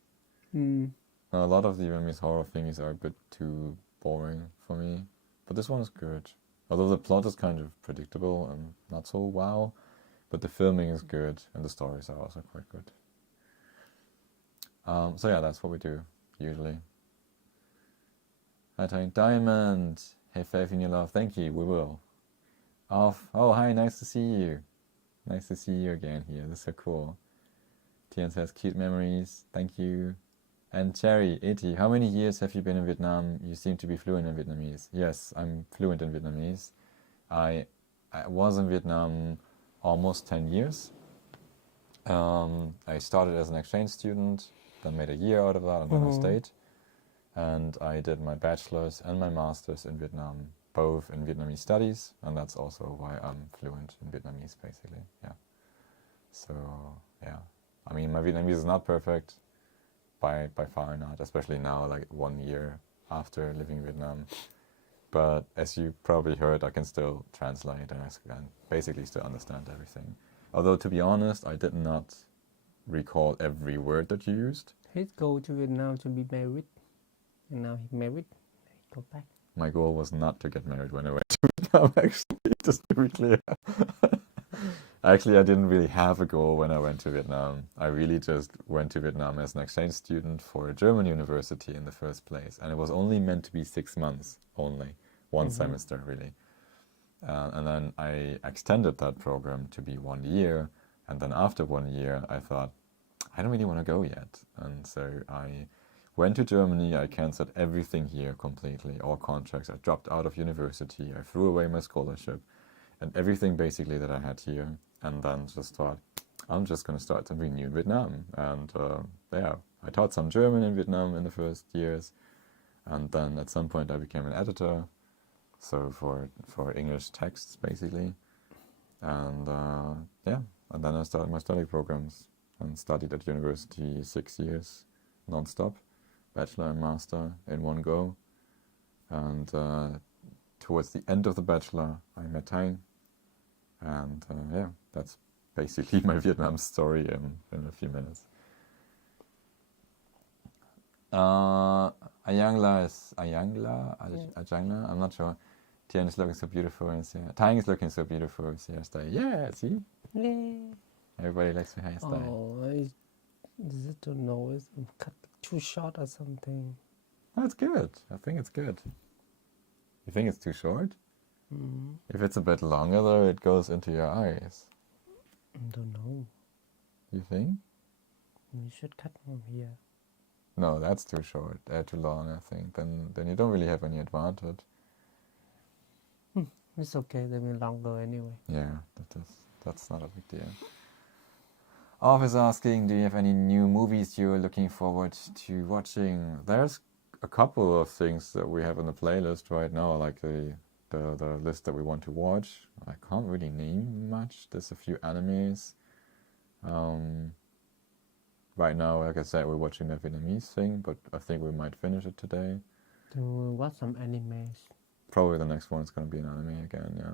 A lot of the Vietnamese horror thingies are a bit too boring for me, but this one is good. Although the plot is kind of predictable and not so wow, but the filming is good and the stories are also quite good. So yeah, that's what we do usually. Hi, Tiny Diamond. Have faith in your love. Thank you. We will. Oh, hi. Nice to see you. Nice to see you again here. This is so cool. Tian says cute memories. Thank you. And Cherry, Eti, how many years have you been in Vietnam? You seem to be fluent in Vietnamese. Yes, I'm fluent in Vietnamese. I was in Vietnam almost 10 years. I started as an exchange student, then made a year out of that, and then I stayed. And I did my bachelor's and my master's in Vietnam, both in Vietnamese studies, and that's also why I'm fluent in Vietnamese, basically. Yeah. So, yeah. I mean, my Vietnamese is not perfect. By far not, especially now, like 1 year after living in Vietnam. But as you probably heard, I can still translate and I can basically still understand everything. Although, to be honest, I did not recall every word that you used. He'd go to Vietnam to be married, and now he's married. He go back. My goal was not to get married when I went to Vietnam, actually, just to be clear. Actually, I didn't really have a goal when I went to Vietnam. I really just went to Vietnam as an exchange student for a German university in the first place. And it was only meant to be 6 months, only. One semester, really. And then I extended that program to be 1 year. And then after 1 year, I thought, I don't really want to go yet. And so I went to Germany. I cancelled everything here completely, all contracts. I dropped out of university. I threw away my scholarship and everything basically that I had here. And then just thought, I'm just going to start something new in Vietnam. And yeah, I taught some German in Vietnam in the first years. And then at some point I became an editor. So for English texts, basically. And yeah, and then I started my study programs and studied at university 6 years, non-stop, bachelor and master in one go. And towards the end of the bachelor, I met Thanh. And yeah, that's basically my Vietnam story in a few minutes. Ayangla, I'm not sure. Tian is looking so beautiful and Tang is looking so beautiful with the hairstyle. Yeah, see? Yeah. Everybody likes the hairstyle. Oh, I don't know. It's cut too short or something. That's good. I think it's good. You think it's too short? If it's a bit longer, though, it goes into your eyes. I don't know. You think? You should cut from here. No, that's too short. Too long, I think. Then you don't really have any advantage. It's okay. They will longer anyway. Yeah, that's not a big deal. Off is asking, do you have any new movies you're looking forward to watching? There's a couple of things that we have on the playlist right now, like the the list that we want to watch. I can't really name much. There's a few animes. Right now, like I said, we're watching the Vietnamese thing, but I think we might finish it today. To watch some animes. Probably the next one is going to be an anime again, yeah.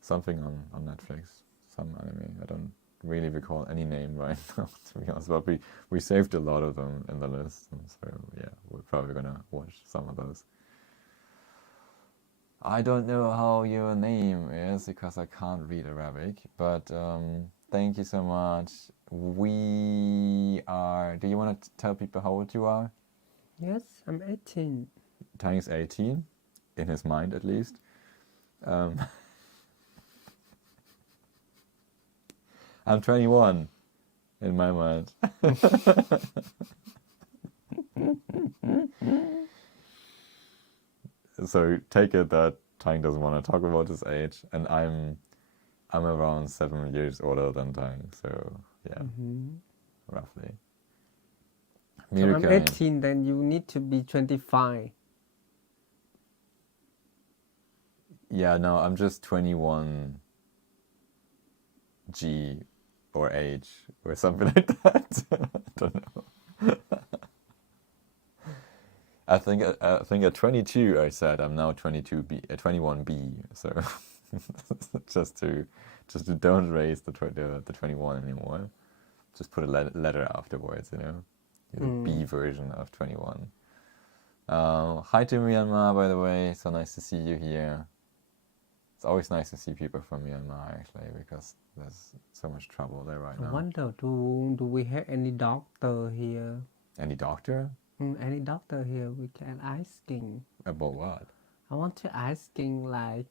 Something on Netflix, some anime. I don't really recall any name right now, to be honest, but we saved a lot of them in the list, and so yeah, we're probably going to watch some of those. I don't know how your name is because I can't read Arabic, but thank you so much. Do you want to tell people how old you are? Yes, I'm 18. Tang's 18, in his mind at least. I'm 21, in my mind. So take it that Tang doesn't want to talk about his age, and I'm around 7 years older than Tang, so yeah, roughly. So I'm 18, then you need to be 25. Yeah, no, I'm just 21 G or H or something like that. I don't know. I think at 22 I said I'm now 22B, 21B. So just to don't raise the 21 anymore. Just put a letter afterwards, you know. The B version of 21. Hi to Myanmar, by the way. So nice to see you here. It's always nice to see people from Myanmar, actually, because there's so much trouble there right now. I wonder, do we have any doctor here? Any doctor? Any doctor here? We can asking. About what? I want to asking like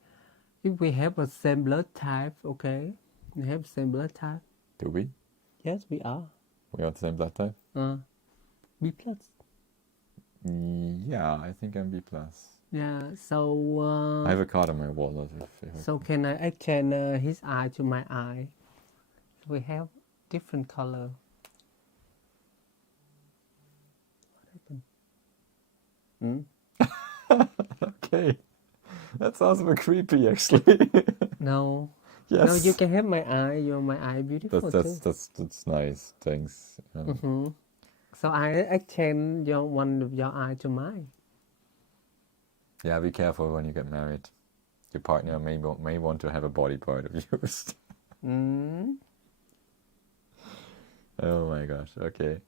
if we have the same blood type, okay? We have same blood type. Do we? Yes, we are. We are the same blood type? B plus. Yeah, I think I'm B plus. Yeah, so I have a card on my wallet. So can I exchange his eye to my eye? We have different color. What happened? Okay, that sounds a bit creepy, actually. No. Yes. No, you can have my eye. You're my eye, beautiful too. That's nice. Thanks. So I exchange one of your eye to mine. Yeah, be careful when you get married. Your partner may want to have a body part of yours. Oh my gosh. Okay.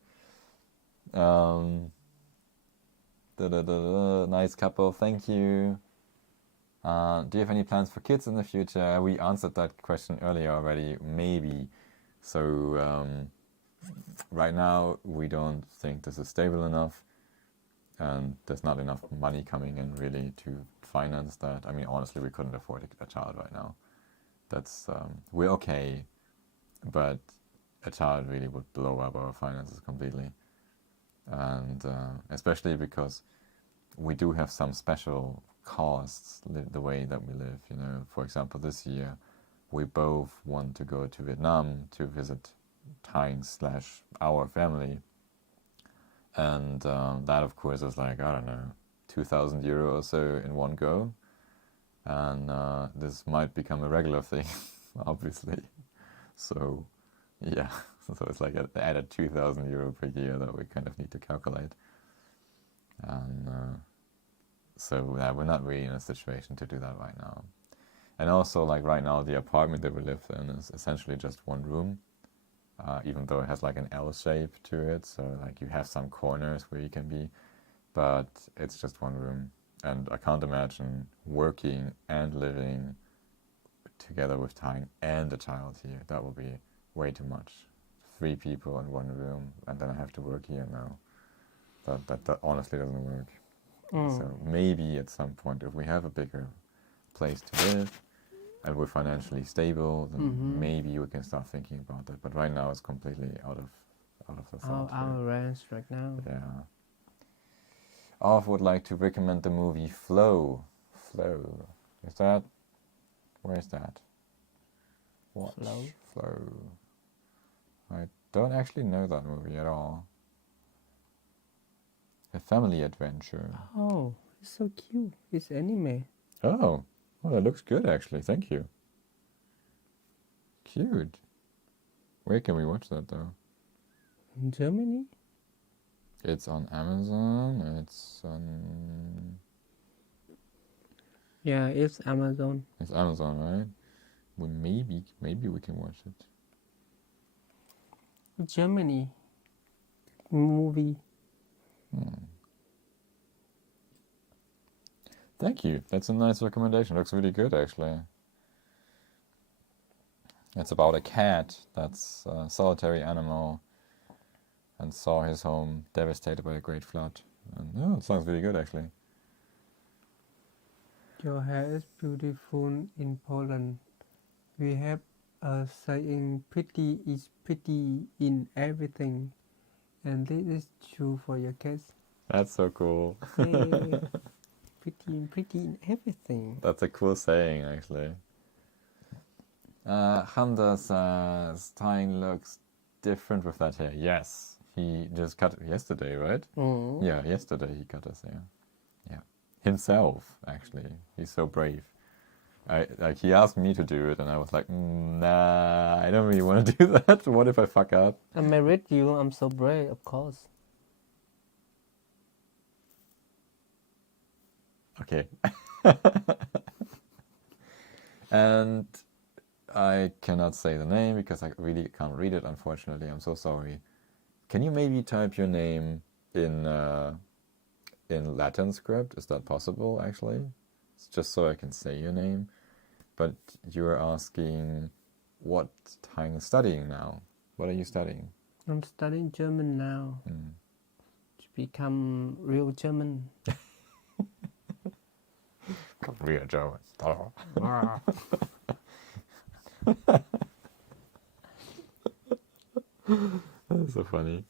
Nice couple. Thank you. Do you have any plans for kids in the future? We answered that question earlier already. Maybe. So right now we don't think this is stable enough, and there's not enough money coming in really to finance that. I mean, honestly, we couldn't afford a child right now. That's we're okay, but a child really would blow up our finances completely, and especially because we do have some special costs the way that we live. You know, for example, this year we both want to go to Vietnam to visit Thai/our family. And that, of course, is like, I don't know, 2,000 euro or so in one go. And this might become a regular thing, obviously. So, yeah. So it's like an added 2,000 euro per year that we kind of need to calculate. And so yeah, we're not really in a situation to do that right now. And also, like right now, the apartment that we live in is essentially just one room. Even though it has like an L shape to it, so like you have some corners where you can be, but it's just one room. And I can't imagine working and living together with Tang and a child here. That would be way too much. 3 people in one room, and then I have to work here now. That honestly doesn't work. So maybe at some point, if we have a bigger place to live, and we're financially stable, then maybe we can start thinking about that. But right now, it's completely out of the thought. Our range right now. Yeah. Arf would like to recommend the movie Flow. Flow. Is that? Where is that? Watch. Flow. I don't actually know that movie at all. A family adventure. Oh, it's so cute. It's anime. Oh, Oh, that looks good actually. Thank you. Cute. Where can we watch that though? In Germany? It's on Amazon. It's on. Yeah, it's Amazon. It's Amazon, right? Well, maybe we can watch it. Germany movie. Thank you. That's a nice recommendation. Looks really good, actually. It's about a cat that's a solitary animal and saw his home devastated by a great flood. And oh, it sounds really good, actually. Your hair is beautiful in Poland. We have a saying, pretty is pretty in everything. And this is true for your cats. That's so cool. Hey, pretty in everything. That's a cool saying, actually. Hamza says, tying looks different with that hair. Yes, he just cut it yesterday, right? Yeah, yesterday he cut his hair. Yeah, himself, actually. He's so brave. He asked me to do it, and I was like, nah, I don't really want to do that. What if I fuck up? I married you. I'm so brave, of course. Okay. And I cannot say the name because I really can't read it, unfortunately. I'm so sorry. Can you maybe type your name in Latin script? Is that possible, actually? It's just so I can say your name. But you were asking what time you're studying now. What are you studying? I'm studying German now to become real German. Real German. That's so funny.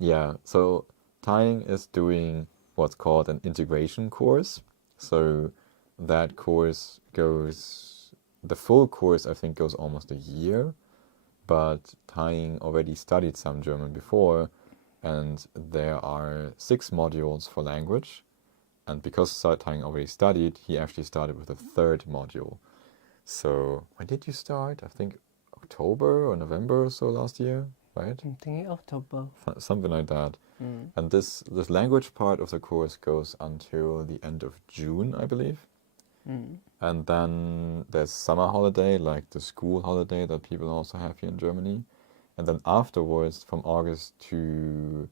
Yeah, so tying is doing what's called an integration course. So that course goes, the full course I think goes almost a year, but tying already studied some German before, and there are 6 modules for language. And because tying already studied, he actually started with a 3rd module. So when did you start? I think October or November or so last year, right? I'm thinking October. Something like that. And this language part of the course goes until the end of June, I believe. And then there's summer holiday, like the school holiday that people also have here in Germany. And then afterwards, from August to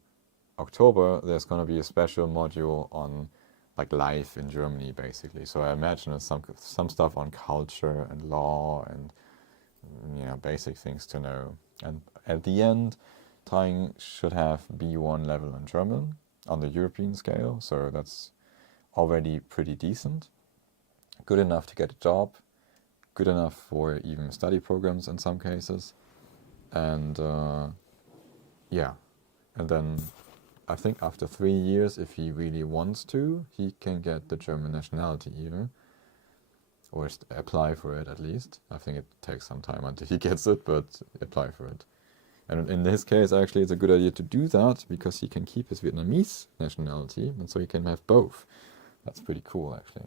October, there's going to be a special module on like life in Germany, basically. So I imagine it's some stuff on culture and law and basic things to know. And at the end, tying should have B1 level in German on the European scale, so that's already pretty decent. Good enough to get a job, good enough for even study programs in some cases. And yeah, and then I think after 3 years, if he really wants to, he can get the German nationality even, or apply for it at least. I think it takes some time until he gets it, but apply for it. And in his case, actually, it's a good idea to do that because he can keep his Vietnamese nationality, and so he can have both. That's pretty cool, actually,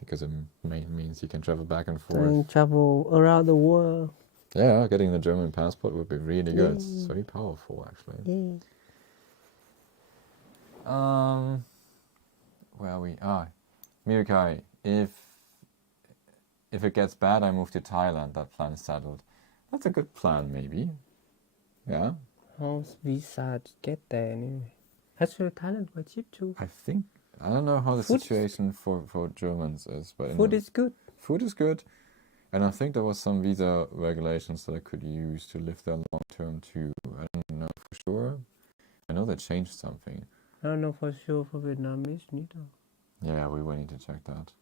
because it means he can travel back and forth. And travel around the world. Yeah, getting the German passport would be really good. It's very powerful, actually. Where are we? Mirikai, if it gets bad, I move to Thailand. That plan is settled. That's a good plan, maybe. Yeah. How's visa to get there anyway? Actually, Thailand quite cheap too. I don't know how the situation for Germans is, but Food is good. Food is good. And I think there was some visa regulations that I could use to live there long term too. I don't know for sure. I know they changed something. I don't know for sure for Vietnamese neither. Yeah, we will need to check that.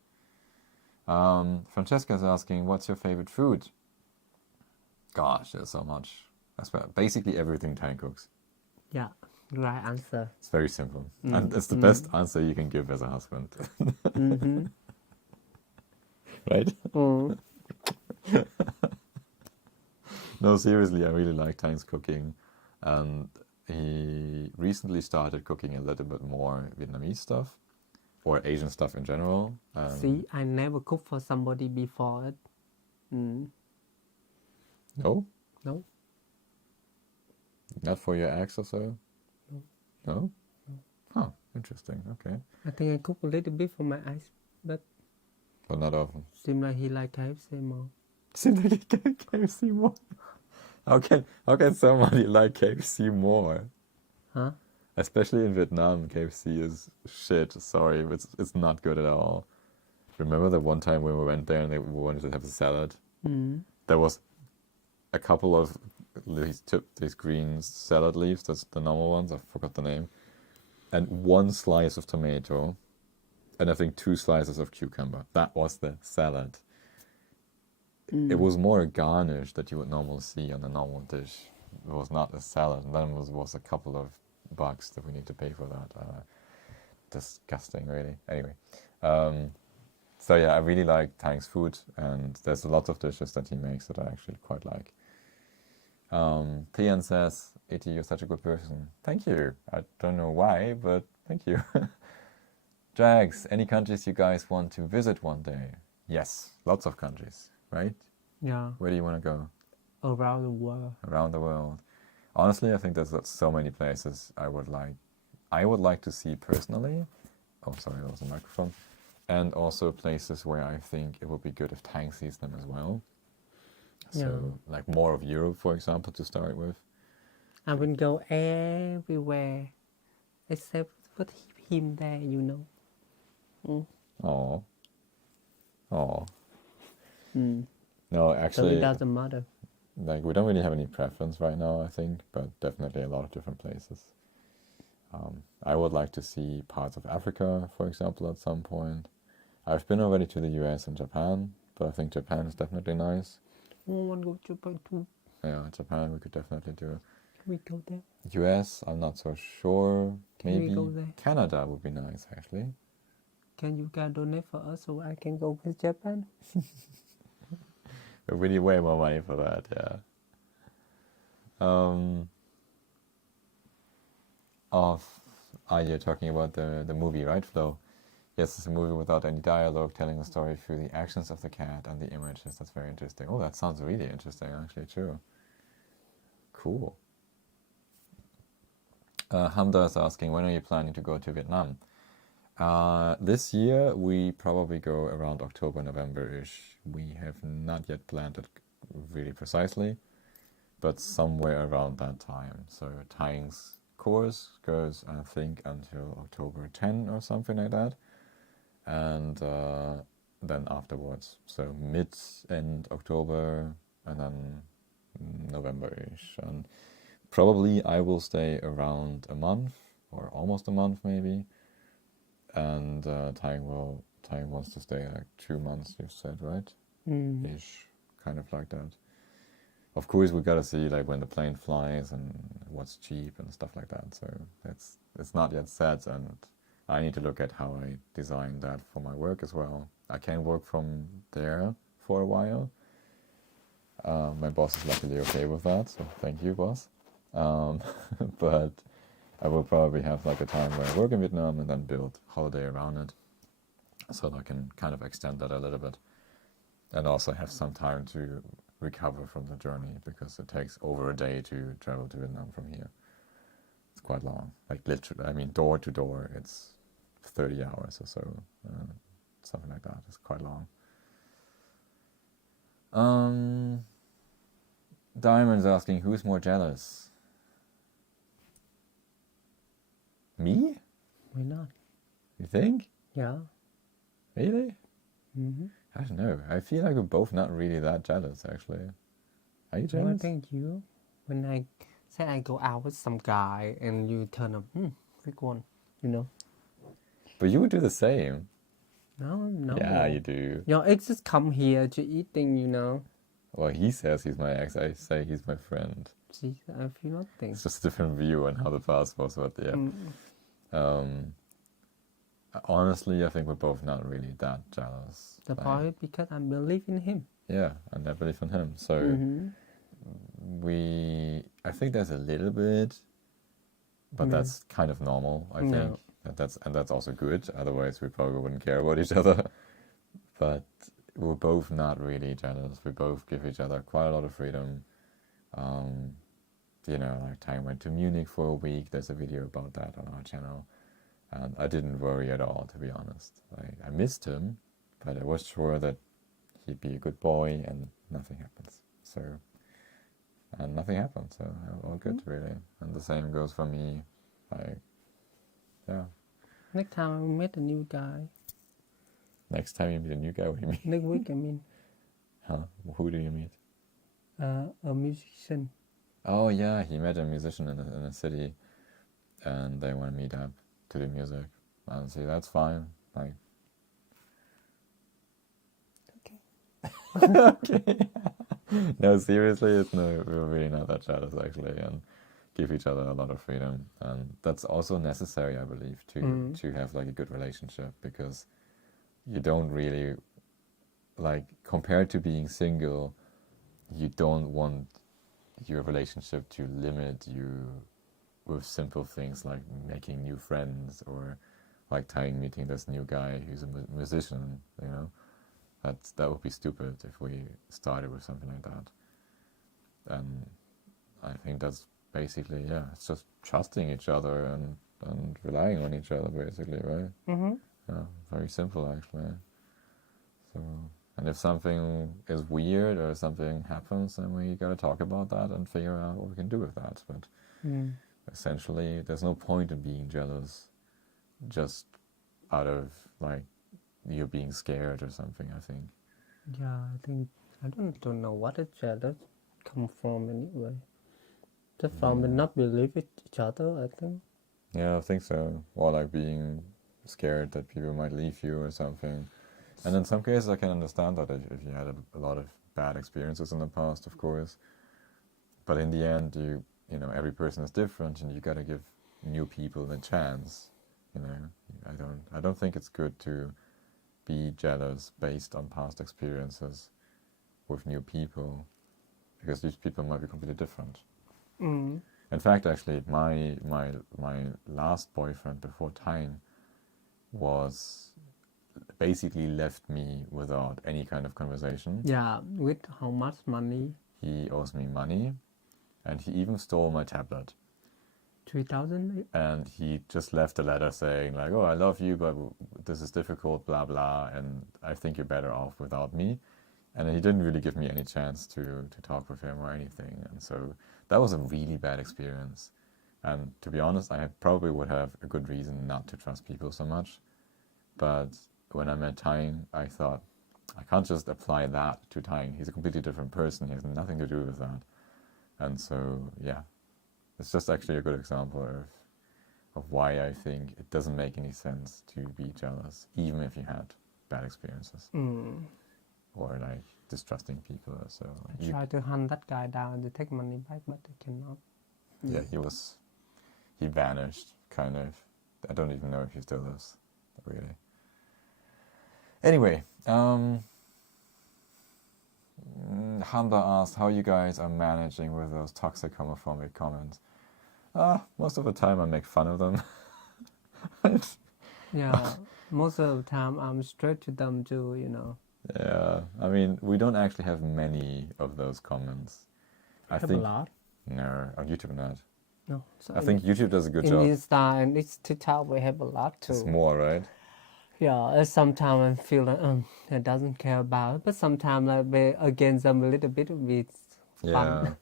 Francesca's asking, what's your favorite food? Gosh, there's so much. Basically everything Thai cooks. Yeah, right answer. It's very simple. And it's the best answer you can give as a husband. Right? No, seriously, I really like Thai's cooking. And he recently started cooking a little bit more Vietnamese stuff. or Asian stuff in general. See, I never cooked for somebody before it. No? No. Not for your ex or so? No? Huh, interesting, okay. I think I cook a little bit for my ex, but Not often. seems like he like KFC more. Seems like you like KFC more. How can somebody like KFC more? Huh? Especially in Vietnam, KFC is shit. Sorry, but it's not good at all. Remember the one time when we went there and we wanted to have a salad? There was a couple of these green salad leaves. That's the normal ones. I forgot the name. And one slice of tomato, and I think 2 slices of cucumber. That was the salad. It was more a garnish that you would normally see on a normal dish. It was not a salad. And then it was a couple of bucks that we need to pay for that. Disgusting, really. Anyway, so yeah, I really like Tang's food, and there's lots of dishes that he makes that I actually quite like. Tian says, Eti, you're such a good person. Thank you. I don't know why, but thank you. Jags, any countries you guys want to visit one day? Yes, lots of countries, right? Yeah. Where do you want to go? Around the world. Around the world. Honestly, I think there's so many places I would like to see personally. Oh, sorry, that was a microphone. And also places where I think it would be good if Tang sees them as well. So, like more of Europe, for example, to start with. I will go everywhere except put him there, you know. Oh. Oh. No, So actually, it doesn't matter. like we don't really have any preference right now, I think, but definitely a lot of different places. I would like to see parts of Africa, for example, at some point. I've been already to the US and Japan, but I think Japan is definitely nice. I want to go to Japan too. Yeah, Japan we could definitely do. Can we go there? US, I'm not so sure. Can we Maybe go there? Canada would be nice, actually. Can you guys donate for us so I can go with Japan? We need way more money for that, yeah. You're talking about the movie, right, Flo? Yes, it's a movie without any dialogue, telling the story through the actions of the cat and the images. That's very interesting. Oh, that sounds really interesting, actually, too. Cool. Hamda is asking, when are you planning to go to Vietnam? This year, we probably go around October, November-ish. We have not yet planned it really precisely, but somewhere around that time. So Tang's course goes, I think, until October 10 or something like that. And then afterwards, so mid-end October and then November-ish. And probably I will stay around a month or almost a month maybe. And Tang wants to stay like 2 months, you said, right? Ish, kind of like that. Of course, we gotta see like when the plane flies and what's cheap and stuff like that. So it's not yet set, and I need to look at how I design that for my work as well. I can work from there for a while. My boss is luckily okay with that, so thank you, boss. But I will probably have like a time where I work in Vietnam and then build holiday around it, so that I can kind of extend that a little bit, and also have some time to recover from the journey, because it takes over a day to travel to Vietnam from here. It's quite long, like literally, I mean door to door it's 30 hours or so, something like that. It's quite long. Diamond's asking, who's more jealous? Me? Why not? You think? Yeah. Really? I don't know. I feel like we're both not really that jealous, actually. Are you No, I jealous? think you. When I said I go out with some guy and you turn up, quick one, you know. But you would do the same. No. Yeah, you do. Your ex just come here to eating, you know. Well, he says he's my ex. I say he's my friend. See, I feel nothing. It's just a different view on how the past was, but yeah. Honestly, I think we're both not really that jealous. The Like, point because I believe in him. yeah, and I believe in him. So I think there's a little bit, but that's kind of normal, I think. that's also good. Otherwise, we probably wouldn't care about each other. But we're both not really jealous. We both give each other quite a lot of freedom. Like Time went to Munich for a week. There's a video about that on our channel. And I didn't worry at all, to be honest. I missed him, but I was sure that he'd be a good boy, and nothing happens. And nothing happened, so all good, really. And the same goes for me. Yeah. Next time I meet a new guy. Next time you meet a new guy, what do you mean? Next week, I mean. Huh? Who do you meet? A musician. Oh yeah, he met a musician in a city, and they want to meet up to do music. And see, that's fine. Okay. No, seriously, we're really not that jealous actually, and give each other a lot of freedom, and that's also necessary, I believe, to have like a good relationship, because you don't really, like, compared to being single, you don't want your relationship to limit you with simple things like making new friends, or like meeting this new guy who's a musician, that would be stupid if we started with something like that. And I think that's basically, it's just trusting each other and relying on each other, basically, right? Mm-hmm. Yeah, very simple, actually. So, and if something is weird or something happens, then we gotta talk about that and figure out what we can do with that. But essentially, there's no point in being jealous just out of, like, you're being scared or something, I think. Yeah, I don't know what is jealous come from anyway. Just from not believe each other, I think. Yeah, I think so. Or like being scared that people might leave you or something. And in some cases, I can understand that if you had a lot of bad experiences in the past, of course. But in the end, every person is different, and you gotta give new people a chance. I don't think it's good to be jealous based on past experiences with new people, because these people might be completely different. In fact, actually, my last boyfriend before Tyne was basically left me without any kind of conversation. Yeah, with how much money? He owes me money, and he even stole my tablet. 3,000? And he just left a letter saying, like, oh, I love you, but this is difficult, blah, blah, and I think you're better off without me. And he didn't really give me any chance to talk with him or anything. And so that was a really bad experience. And to be honest, I probably would have a good reason not to trust people so much. But when I met Tyne, I thought, I can't just apply that to Tyne. He's a completely different person. He has nothing to do with that. And so, it's just actually a good example of why I think it doesn't make any sense to be jealous, even if you had bad experiences. Or like distrusting people. So I tried to hunt that guy down to take money back, but I cannot. Yeah, he vanished, kind of. I don't even know if he still is, really. Anyway, Hamba asked how you guys are managing with those toxic homophobic comments. Most of the time I make fun of them. Yeah, most of the time I'm straight to them too, Yeah, I mean, we don't actually have many of those comments. I have think a lot. No, on YouTube not. No, so I think YouTube does a good in job. Insta and TikTok we have a lot too. It's more, right? Yeah, sometimes I feel like it doesn't care about it, but sometimes like we against them a little bit with Yeah. fun.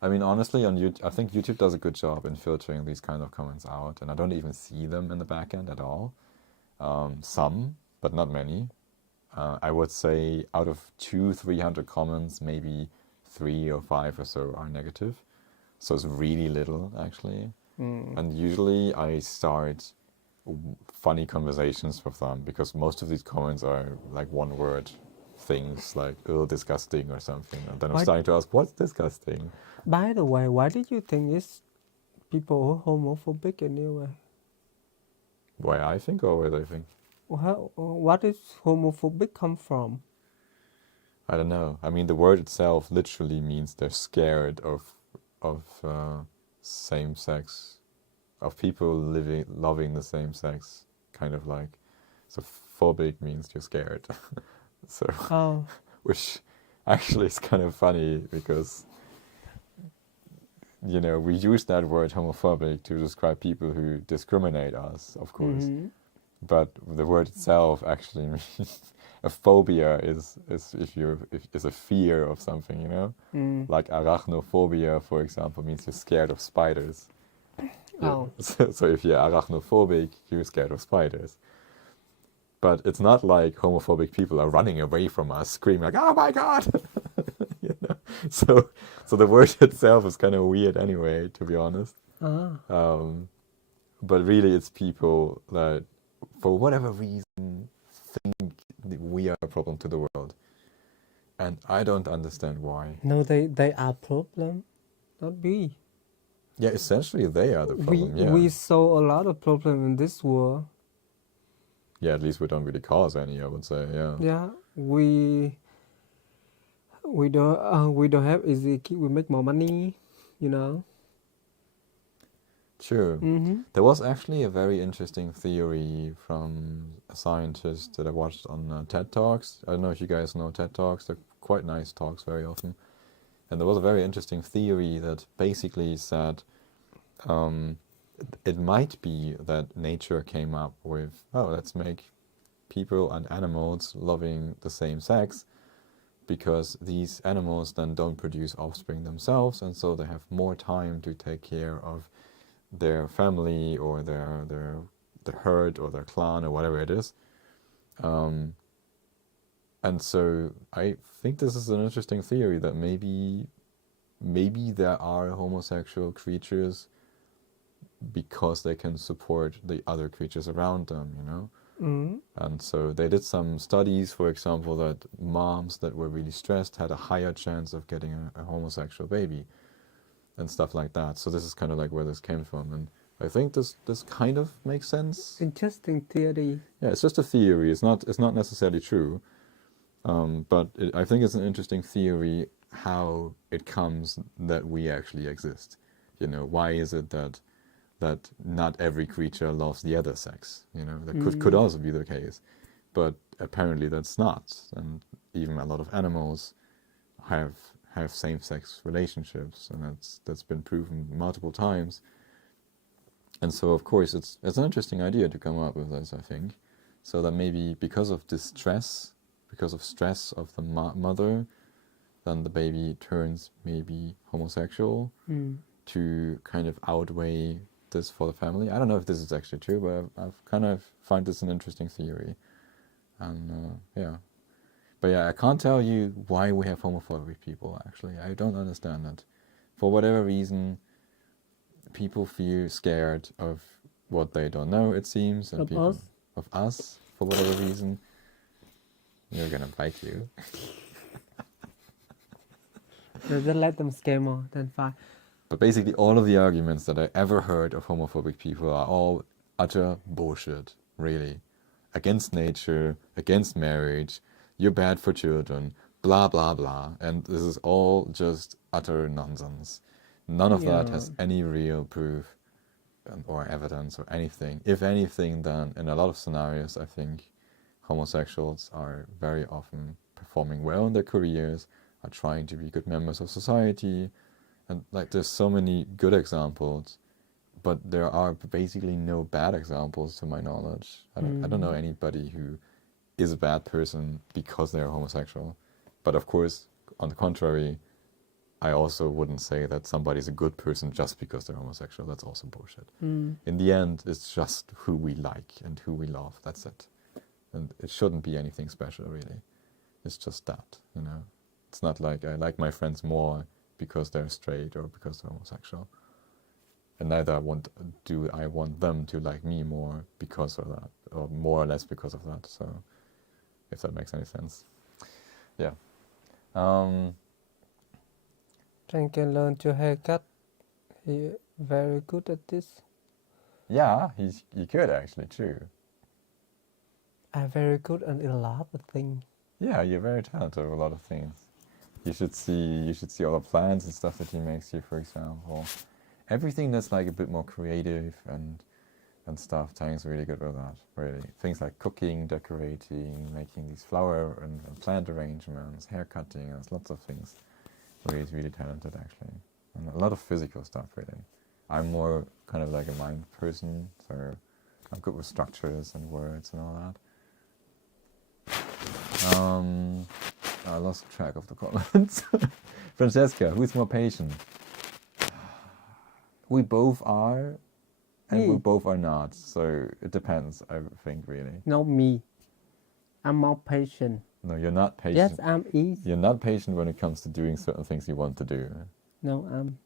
I mean, honestly, on YouTube, I think YouTube does a good job in filtering these kind of comments out, and I don't even see them in the back end at all. Some, but not many. I would say out of 200-300 comments, maybe 3 or 5 or so are negative. So it's really little, actually. And usually I start funny conversations with them, because most of these comments are like one-word things, like, oh, disgusting or something. And then I'm starting to ask, what's disgusting? By the way, why did you think it's people homophobic anyway? Why I think, or where they think? What is homophobic come from? I don't know. I mean, the word itself literally means they're scared of same-sex of people loving the same sex, kind of like. So phobic means you're scared. So, Oh. which actually is kind of funny because, you know, we use that word homophobic to describe people who discriminate us, of course. Mm-hmm. But the word itself actually means a phobia is a fear of something, you know? Mm. Like arachnophobia, for example, means you're scared of spiders. Yeah. Oh. So if you're arachnophobic, you're scared of spiders. But it's not like homophobic people are running away from us, screaming like, "Oh my God!" You know? So the word itself is kind of weird anyway, to be honest. But really, it's people that, for whatever reason, think that we are a problem to the world, and I don't understand why. No, they are problem, not we. Yeah, essentially they are the problem. We saw a lot of problem in this world. Yeah, at least we don't really cause any, I would say. Yeah. Yeah, we don't have easy. We make more money, you know. True. Mm-hmm. There was actually a very interesting theory from a scientist that I watched on TED Talks. I don't know if you guys know TED Talks. They're quite nice talks very often. And there was a very interesting theory that basically said it might be that nature came up with, oh, let's make people and animals loving the same sex, because these animals then don't produce offspring themselves, and so they have more time to take care of their family or their herd or their clan or whatever it is. And so I think this is an interesting theory that maybe there are homosexual creatures because they can support the other creatures around them, you know? Mm-hmm. And so they did some studies, for example, that moms that were really stressed had a higher chance of getting a homosexual baby and stuff like that. So this is kind of like where this came from. And I think this kind of makes sense. Interesting theory. Yeah, it's just a theory. It's not necessarily true. But I think it's an interesting theory how it comes that we actually exist. You know, why is it that not every creature loves the other sex? You know, that could also be the case, but apparently that's not. And even a lot of animals have same-sex relationships, and that's been proven multiple times. And so, of course, it's an interesting idea to come up with this, I think, so that maybe because of stress of the mother, then the baby turns maybe homosexual to kind of outweigh this for the family. I don't know if this is actually true, but I've kind of find this an interesting theory. And yeah. But yeah, I can't tell you why we have homophobic people, actually. I don't understand that. For whatever reason, people feel scared of what they don't know, it seems. And of us, for whatever reason. They're gonna bite you. Just let them scare more, then fine. But basically all of the arguments that I ever heard of homophobic people are all utter bullshit, really. Against nature, against marriage, you're bad for children, blah blah blah. And this is all just utter nonsense. None of that has any real proof or evidence or anything. If anything, then in a lot of scenarios, I think homosexuals are very often performing well in their careers, are trying to be good members of society, and like there's so many good examples, but there are basically no bad examples to my knowledge. I don't know anybody who is a bad person because they're homosexual. But of course, on the contrary, I also wouldn't say that somebody's a good person just because they're homosexual. That's also bullshit. In the end, it's just who we like and who we love. That's it. And it shouldn't be anything special, really. It's just that, you know. It's not like I like my friends more because they're straight or because they're homosexual. And neither do I want them to like me more because of that, or more or less because of that. So, if that makes any sense. Yeah. Frank can learn your haircut. He very good at this. Yeah, he could actually, true. I'm very good at a lot of things. Yeah, you're very talented at a lot of things. You should see all the plans and stuff that he makes you, for example. everything that's like a bit more creative and stuff. Tang's really good with that, really. Things like cooking, decorating, making these flower and plant arrangements, hair cutting, there's lots of things where he's really talented actually. And a lot of physical stuff really. I'm more kind of like a mind person, so I'm good with structures and words and all that. I lost track of the comments. Francesca, who's more patient? We both are, and we both are not. So it depends, I think, really. No, me. I'm more patient. No, you're not patient. Yes, I'm easy. You're not patient when it comes to doing certain things you want to do. No, I'm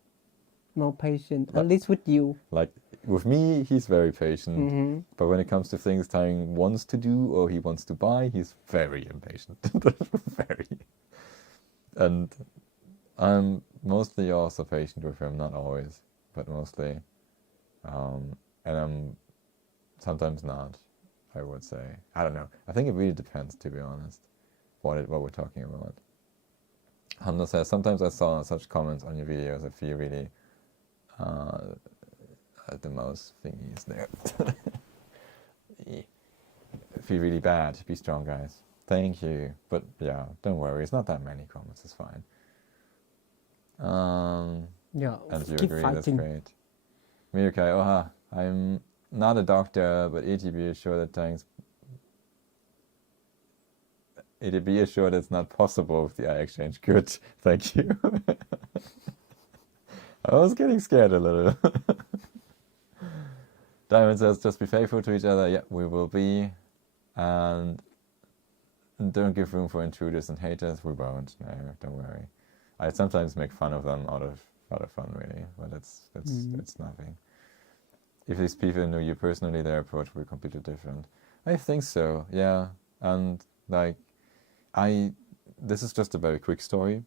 more patient. At least with you. Like with me, he's very patient. Mm-hmm. But when it comes to things Tang wants to do or he wants to buy, he's very impatient. Very. And I'm mostly also patient with him, not always, but mostly. And I'm sometimes not, I would say. I don't know. I think it really depends, to be honest, what we're talking about. Hamza says, sometimes I saw such comments on your videos, I feel really the mouse thingy is there. I feel really bad. Be strong, guys. Thank you. But yeah, don't worry. It's not that many comments. It's fine. Yeah, and you keep agree, fighting. that's great. Mirkai, oha, I'm not a doctor, but Eti, be assured that thanks. Eti, be assured it's not possible with the eye exchange. Good, thank you. I was getting scared a little. Diamond says, just be faithful to each other. Yeah, we will be. And don't give room for intruders and haters. We won't. No, don't worry. I sometimes make fun of them out of fun, really, but it's nothing. If these people knew you personally, their approach would be completely different. I think so, yeah. And like, this is just a very quick story,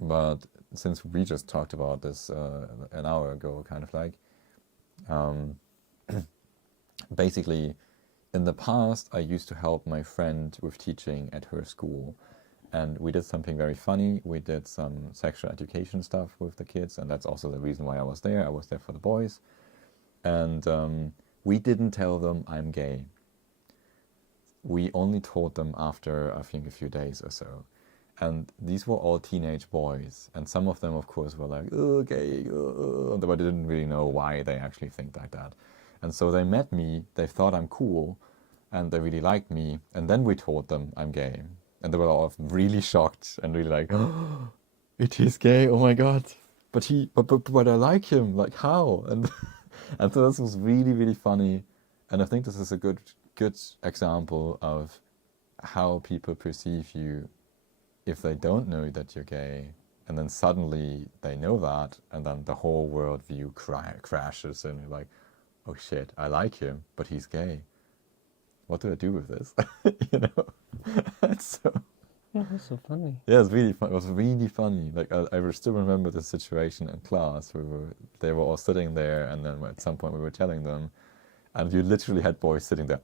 but since we just talked about this an hour ago, kind of like, basically, in the past, I used to help my friend with teaching at her school. And we did something very funny. We did some sexual education stuff with the kids, and that's also the reason why I was there. I was there for the boys. And we didn't tell them I'm gay. We only told them after, I think, a few days or so. And these were all teenage boys. And some of them, of course, were like, oh, gay, but they didn't really know why they actually think like that. And so they met me, they thought I'm cool, and they really liked me. And then we told them I'm gay. And they were all really shocked and really like, oh, it is gay, oh my god. But I like him, like how? And and so this was really, really funny. And I think this is a good example of how people perceive you if they don't know that you're gay. And then suddenly they know that, and then the whole worldview crashes and you're like, oh shit, I like him, but he's gay. What do I do with this? You know? It's so... Yeah, that's so funny. Yeah, it's really fun. It was really funny. Like I still remember the situation in class. They were all sitting there, and then at some point we were telling them, and you literally had boys sitting there.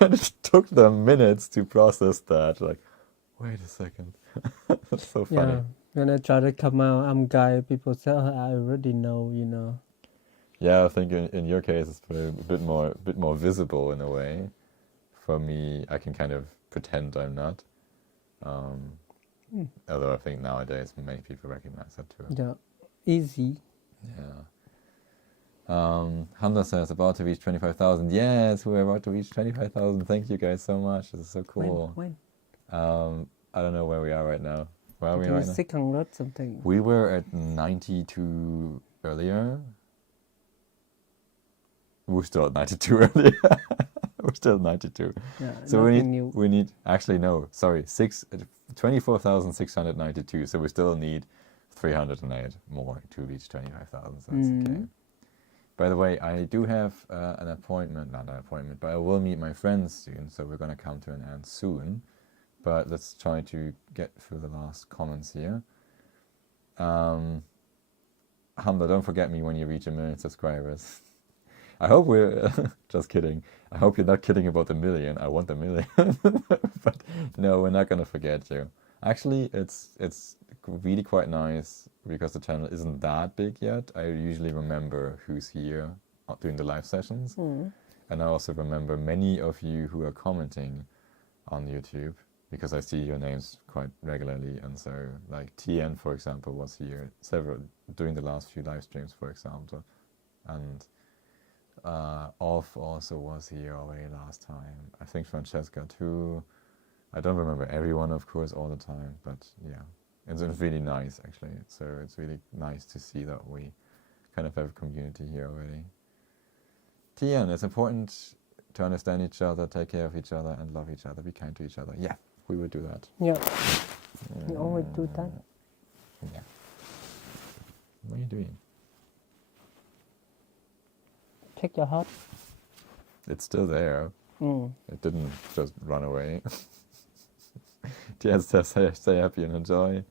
And it took them minutes to process that. Like, wait a second. That's so funny. Yeah, when I try to come out, I'm gay, people say, oh, I already know, you know. Yeah, I think in your case it's a bit more visible in a way. For me, I can kind of pretend I'm not. Although I think nowadays many people recognize that too. Yeah, easy. Yeah. Hamza says, about to reach 25,000. Yes, we're about to reach 25,000. Thank you guys so much. This is so cool. When? I don't know where we are right now. Where are we It right was now? 600 something. We were at 92 earlier. We're still at 92 earlier. We're still at 92. Yeah, So nothing new. we need, actually no, sorry, 24,692. So we still need 308 more to reach 25,000. So that's okay. By the way, I do have not an appointment, but I will meet my friends soon. So we're going to come to an end soon. But let's try to get through the last comments here. Hamza, don't forget me when you reach 1 million subscribers. I hope we're... just kidding. I hope you're not kidding about the 1 million. I want the 1 million. But no, we're not going to forget you. Actually, it's really quite nice because the channel isn't that big yet. I usually remember who's here doing the live sessions. And I also remember many of you who are commenting on YouTube because I see your names quite regularly. And so like TN, for example, was here during the last few live streams, for example. And Off also was here already last time. I think Francesca too. I don't remember everyone, of course, all the time, but yeah, it's really nice actually. So it's really nice to see that we kind of have a community here already. Tian, it's important to understand each other, take care of each other, and love each other. Be kind to each other. Yeah, we will do that. Yeah, we always do that. Yeah. What are you doing? Check your heart. It's still there. It didn't just run away. Tian says, stay happy and enjoy.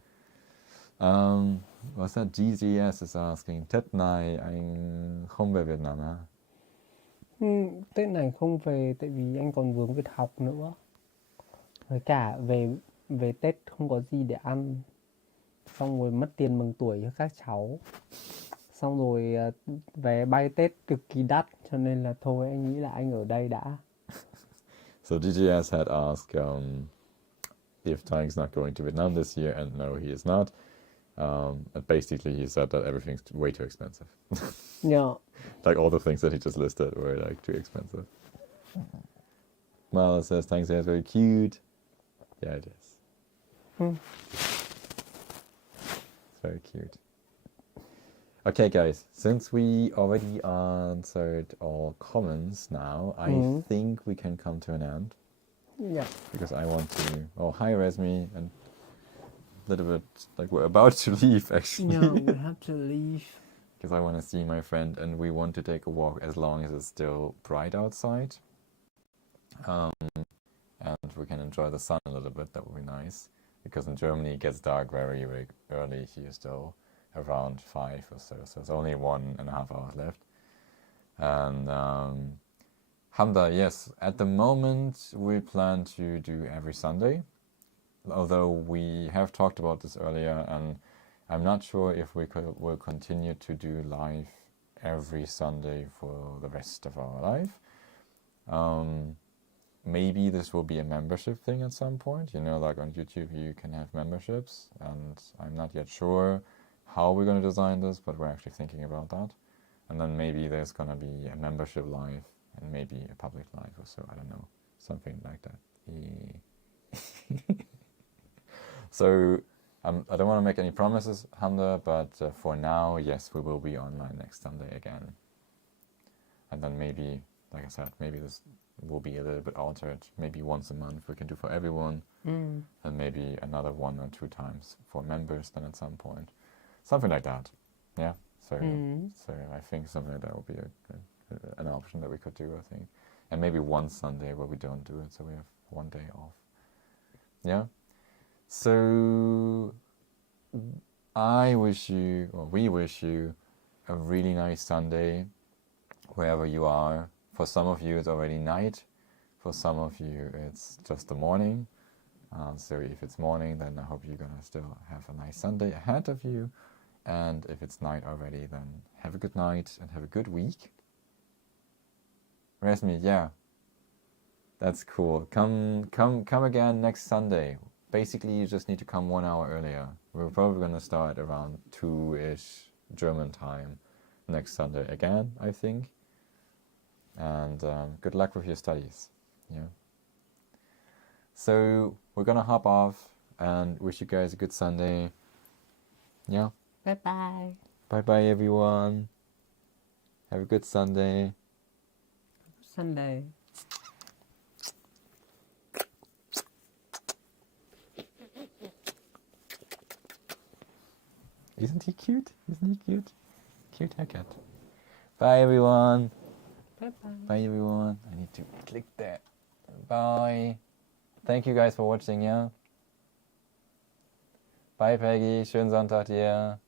What's that? GGS is asking. Tết này anh không về Việt Nam hả? Tết này không về tại vì anh còn vướng việc học nữa. Với cả về Tết không có gì để ăn. Xong rồi mất tiền mừng tuổi cho các cháu. Xong rồi vé bay Tết cực kỳ đắt. Cho nên là thôi anh nghĩ là anh ở đây đã. So GGS had asked if Tang's not going to Vietnam this year, and no, he is not. And basically he said that everything's way too expensive. Yeah. Like all the things that he just listed were like too expensive. Marla says Tang's hair is very cute. Yeah, it is. It's very cute. Okay, guys, since we already answered all comments now, I think we can come to an end. Yeah. Because I want to... Oh, hi, Resmi. And a little bit... Like, we're about to leave, actually. Yeah, we have to leave. Because I want to see my friend, and we want to take a walk as long as it's still bright outside. And we can enjoy the sun a little bit. That would be nice. Because in Germany, it gets dark very, very early here still. Around 5 or so. So it's only 1.5 hours left. And... Hamda, yes, at the moment we plan to do every Sunday, although we have talked about this earlier, and I'm not sure if we will continue to do live every Sunday for the rest of our life. Maybe this will be a membership thing at some point, you know, like on YouTube you can have memberships, and I'm not yet sure how we're going to design this, but we're actually thinking about that. And then maybe there's going to be a membership live, and maybe a public live or so, I don't know, something like that. So, I don't want to make any promises, Hamda, but for now, yes, we will be online next Sunday again. And then maybe, like I said, maybe this will be a little bit altered. Maybe once a month we can do for everyone, and maybe another 1 or 2 times for members then at some point. Something like that, yeah? So, so I think something like that will be an option that we could do, I think. And maybe one Sunday where we don't do it, so we have 1 day off. Yeah? So I wish you, or we wish you, a really nice Sunday wherever you are. For some of you it's already night, for some of you it's just the morning. So if it's morning, then I hope you're gonna still have a nice Sunday ahead of you. And if it's night already, then have a good night and have a good week. Resmi, yeah, that's cool. Come again next Sunday. Basically, you just need to come 1 hour earlier. We're probably gonna start around 2-ish German time next Sunday again, I think. And good luck with your studies. Yeah. So we're gonna hop off and wish you guys a good Sunday. Yeah. Bye bye. Bye bye, everyone. Have a good Sunday. Sunday. Isn't he cute? Isn't he cute? Cute haircut. Bye, everyone. Bye bye. Bye, everyone. I need to click that. Bye. Thank you guys for watching, yeah? Bye, Peggy. Schönen Sonntag dir.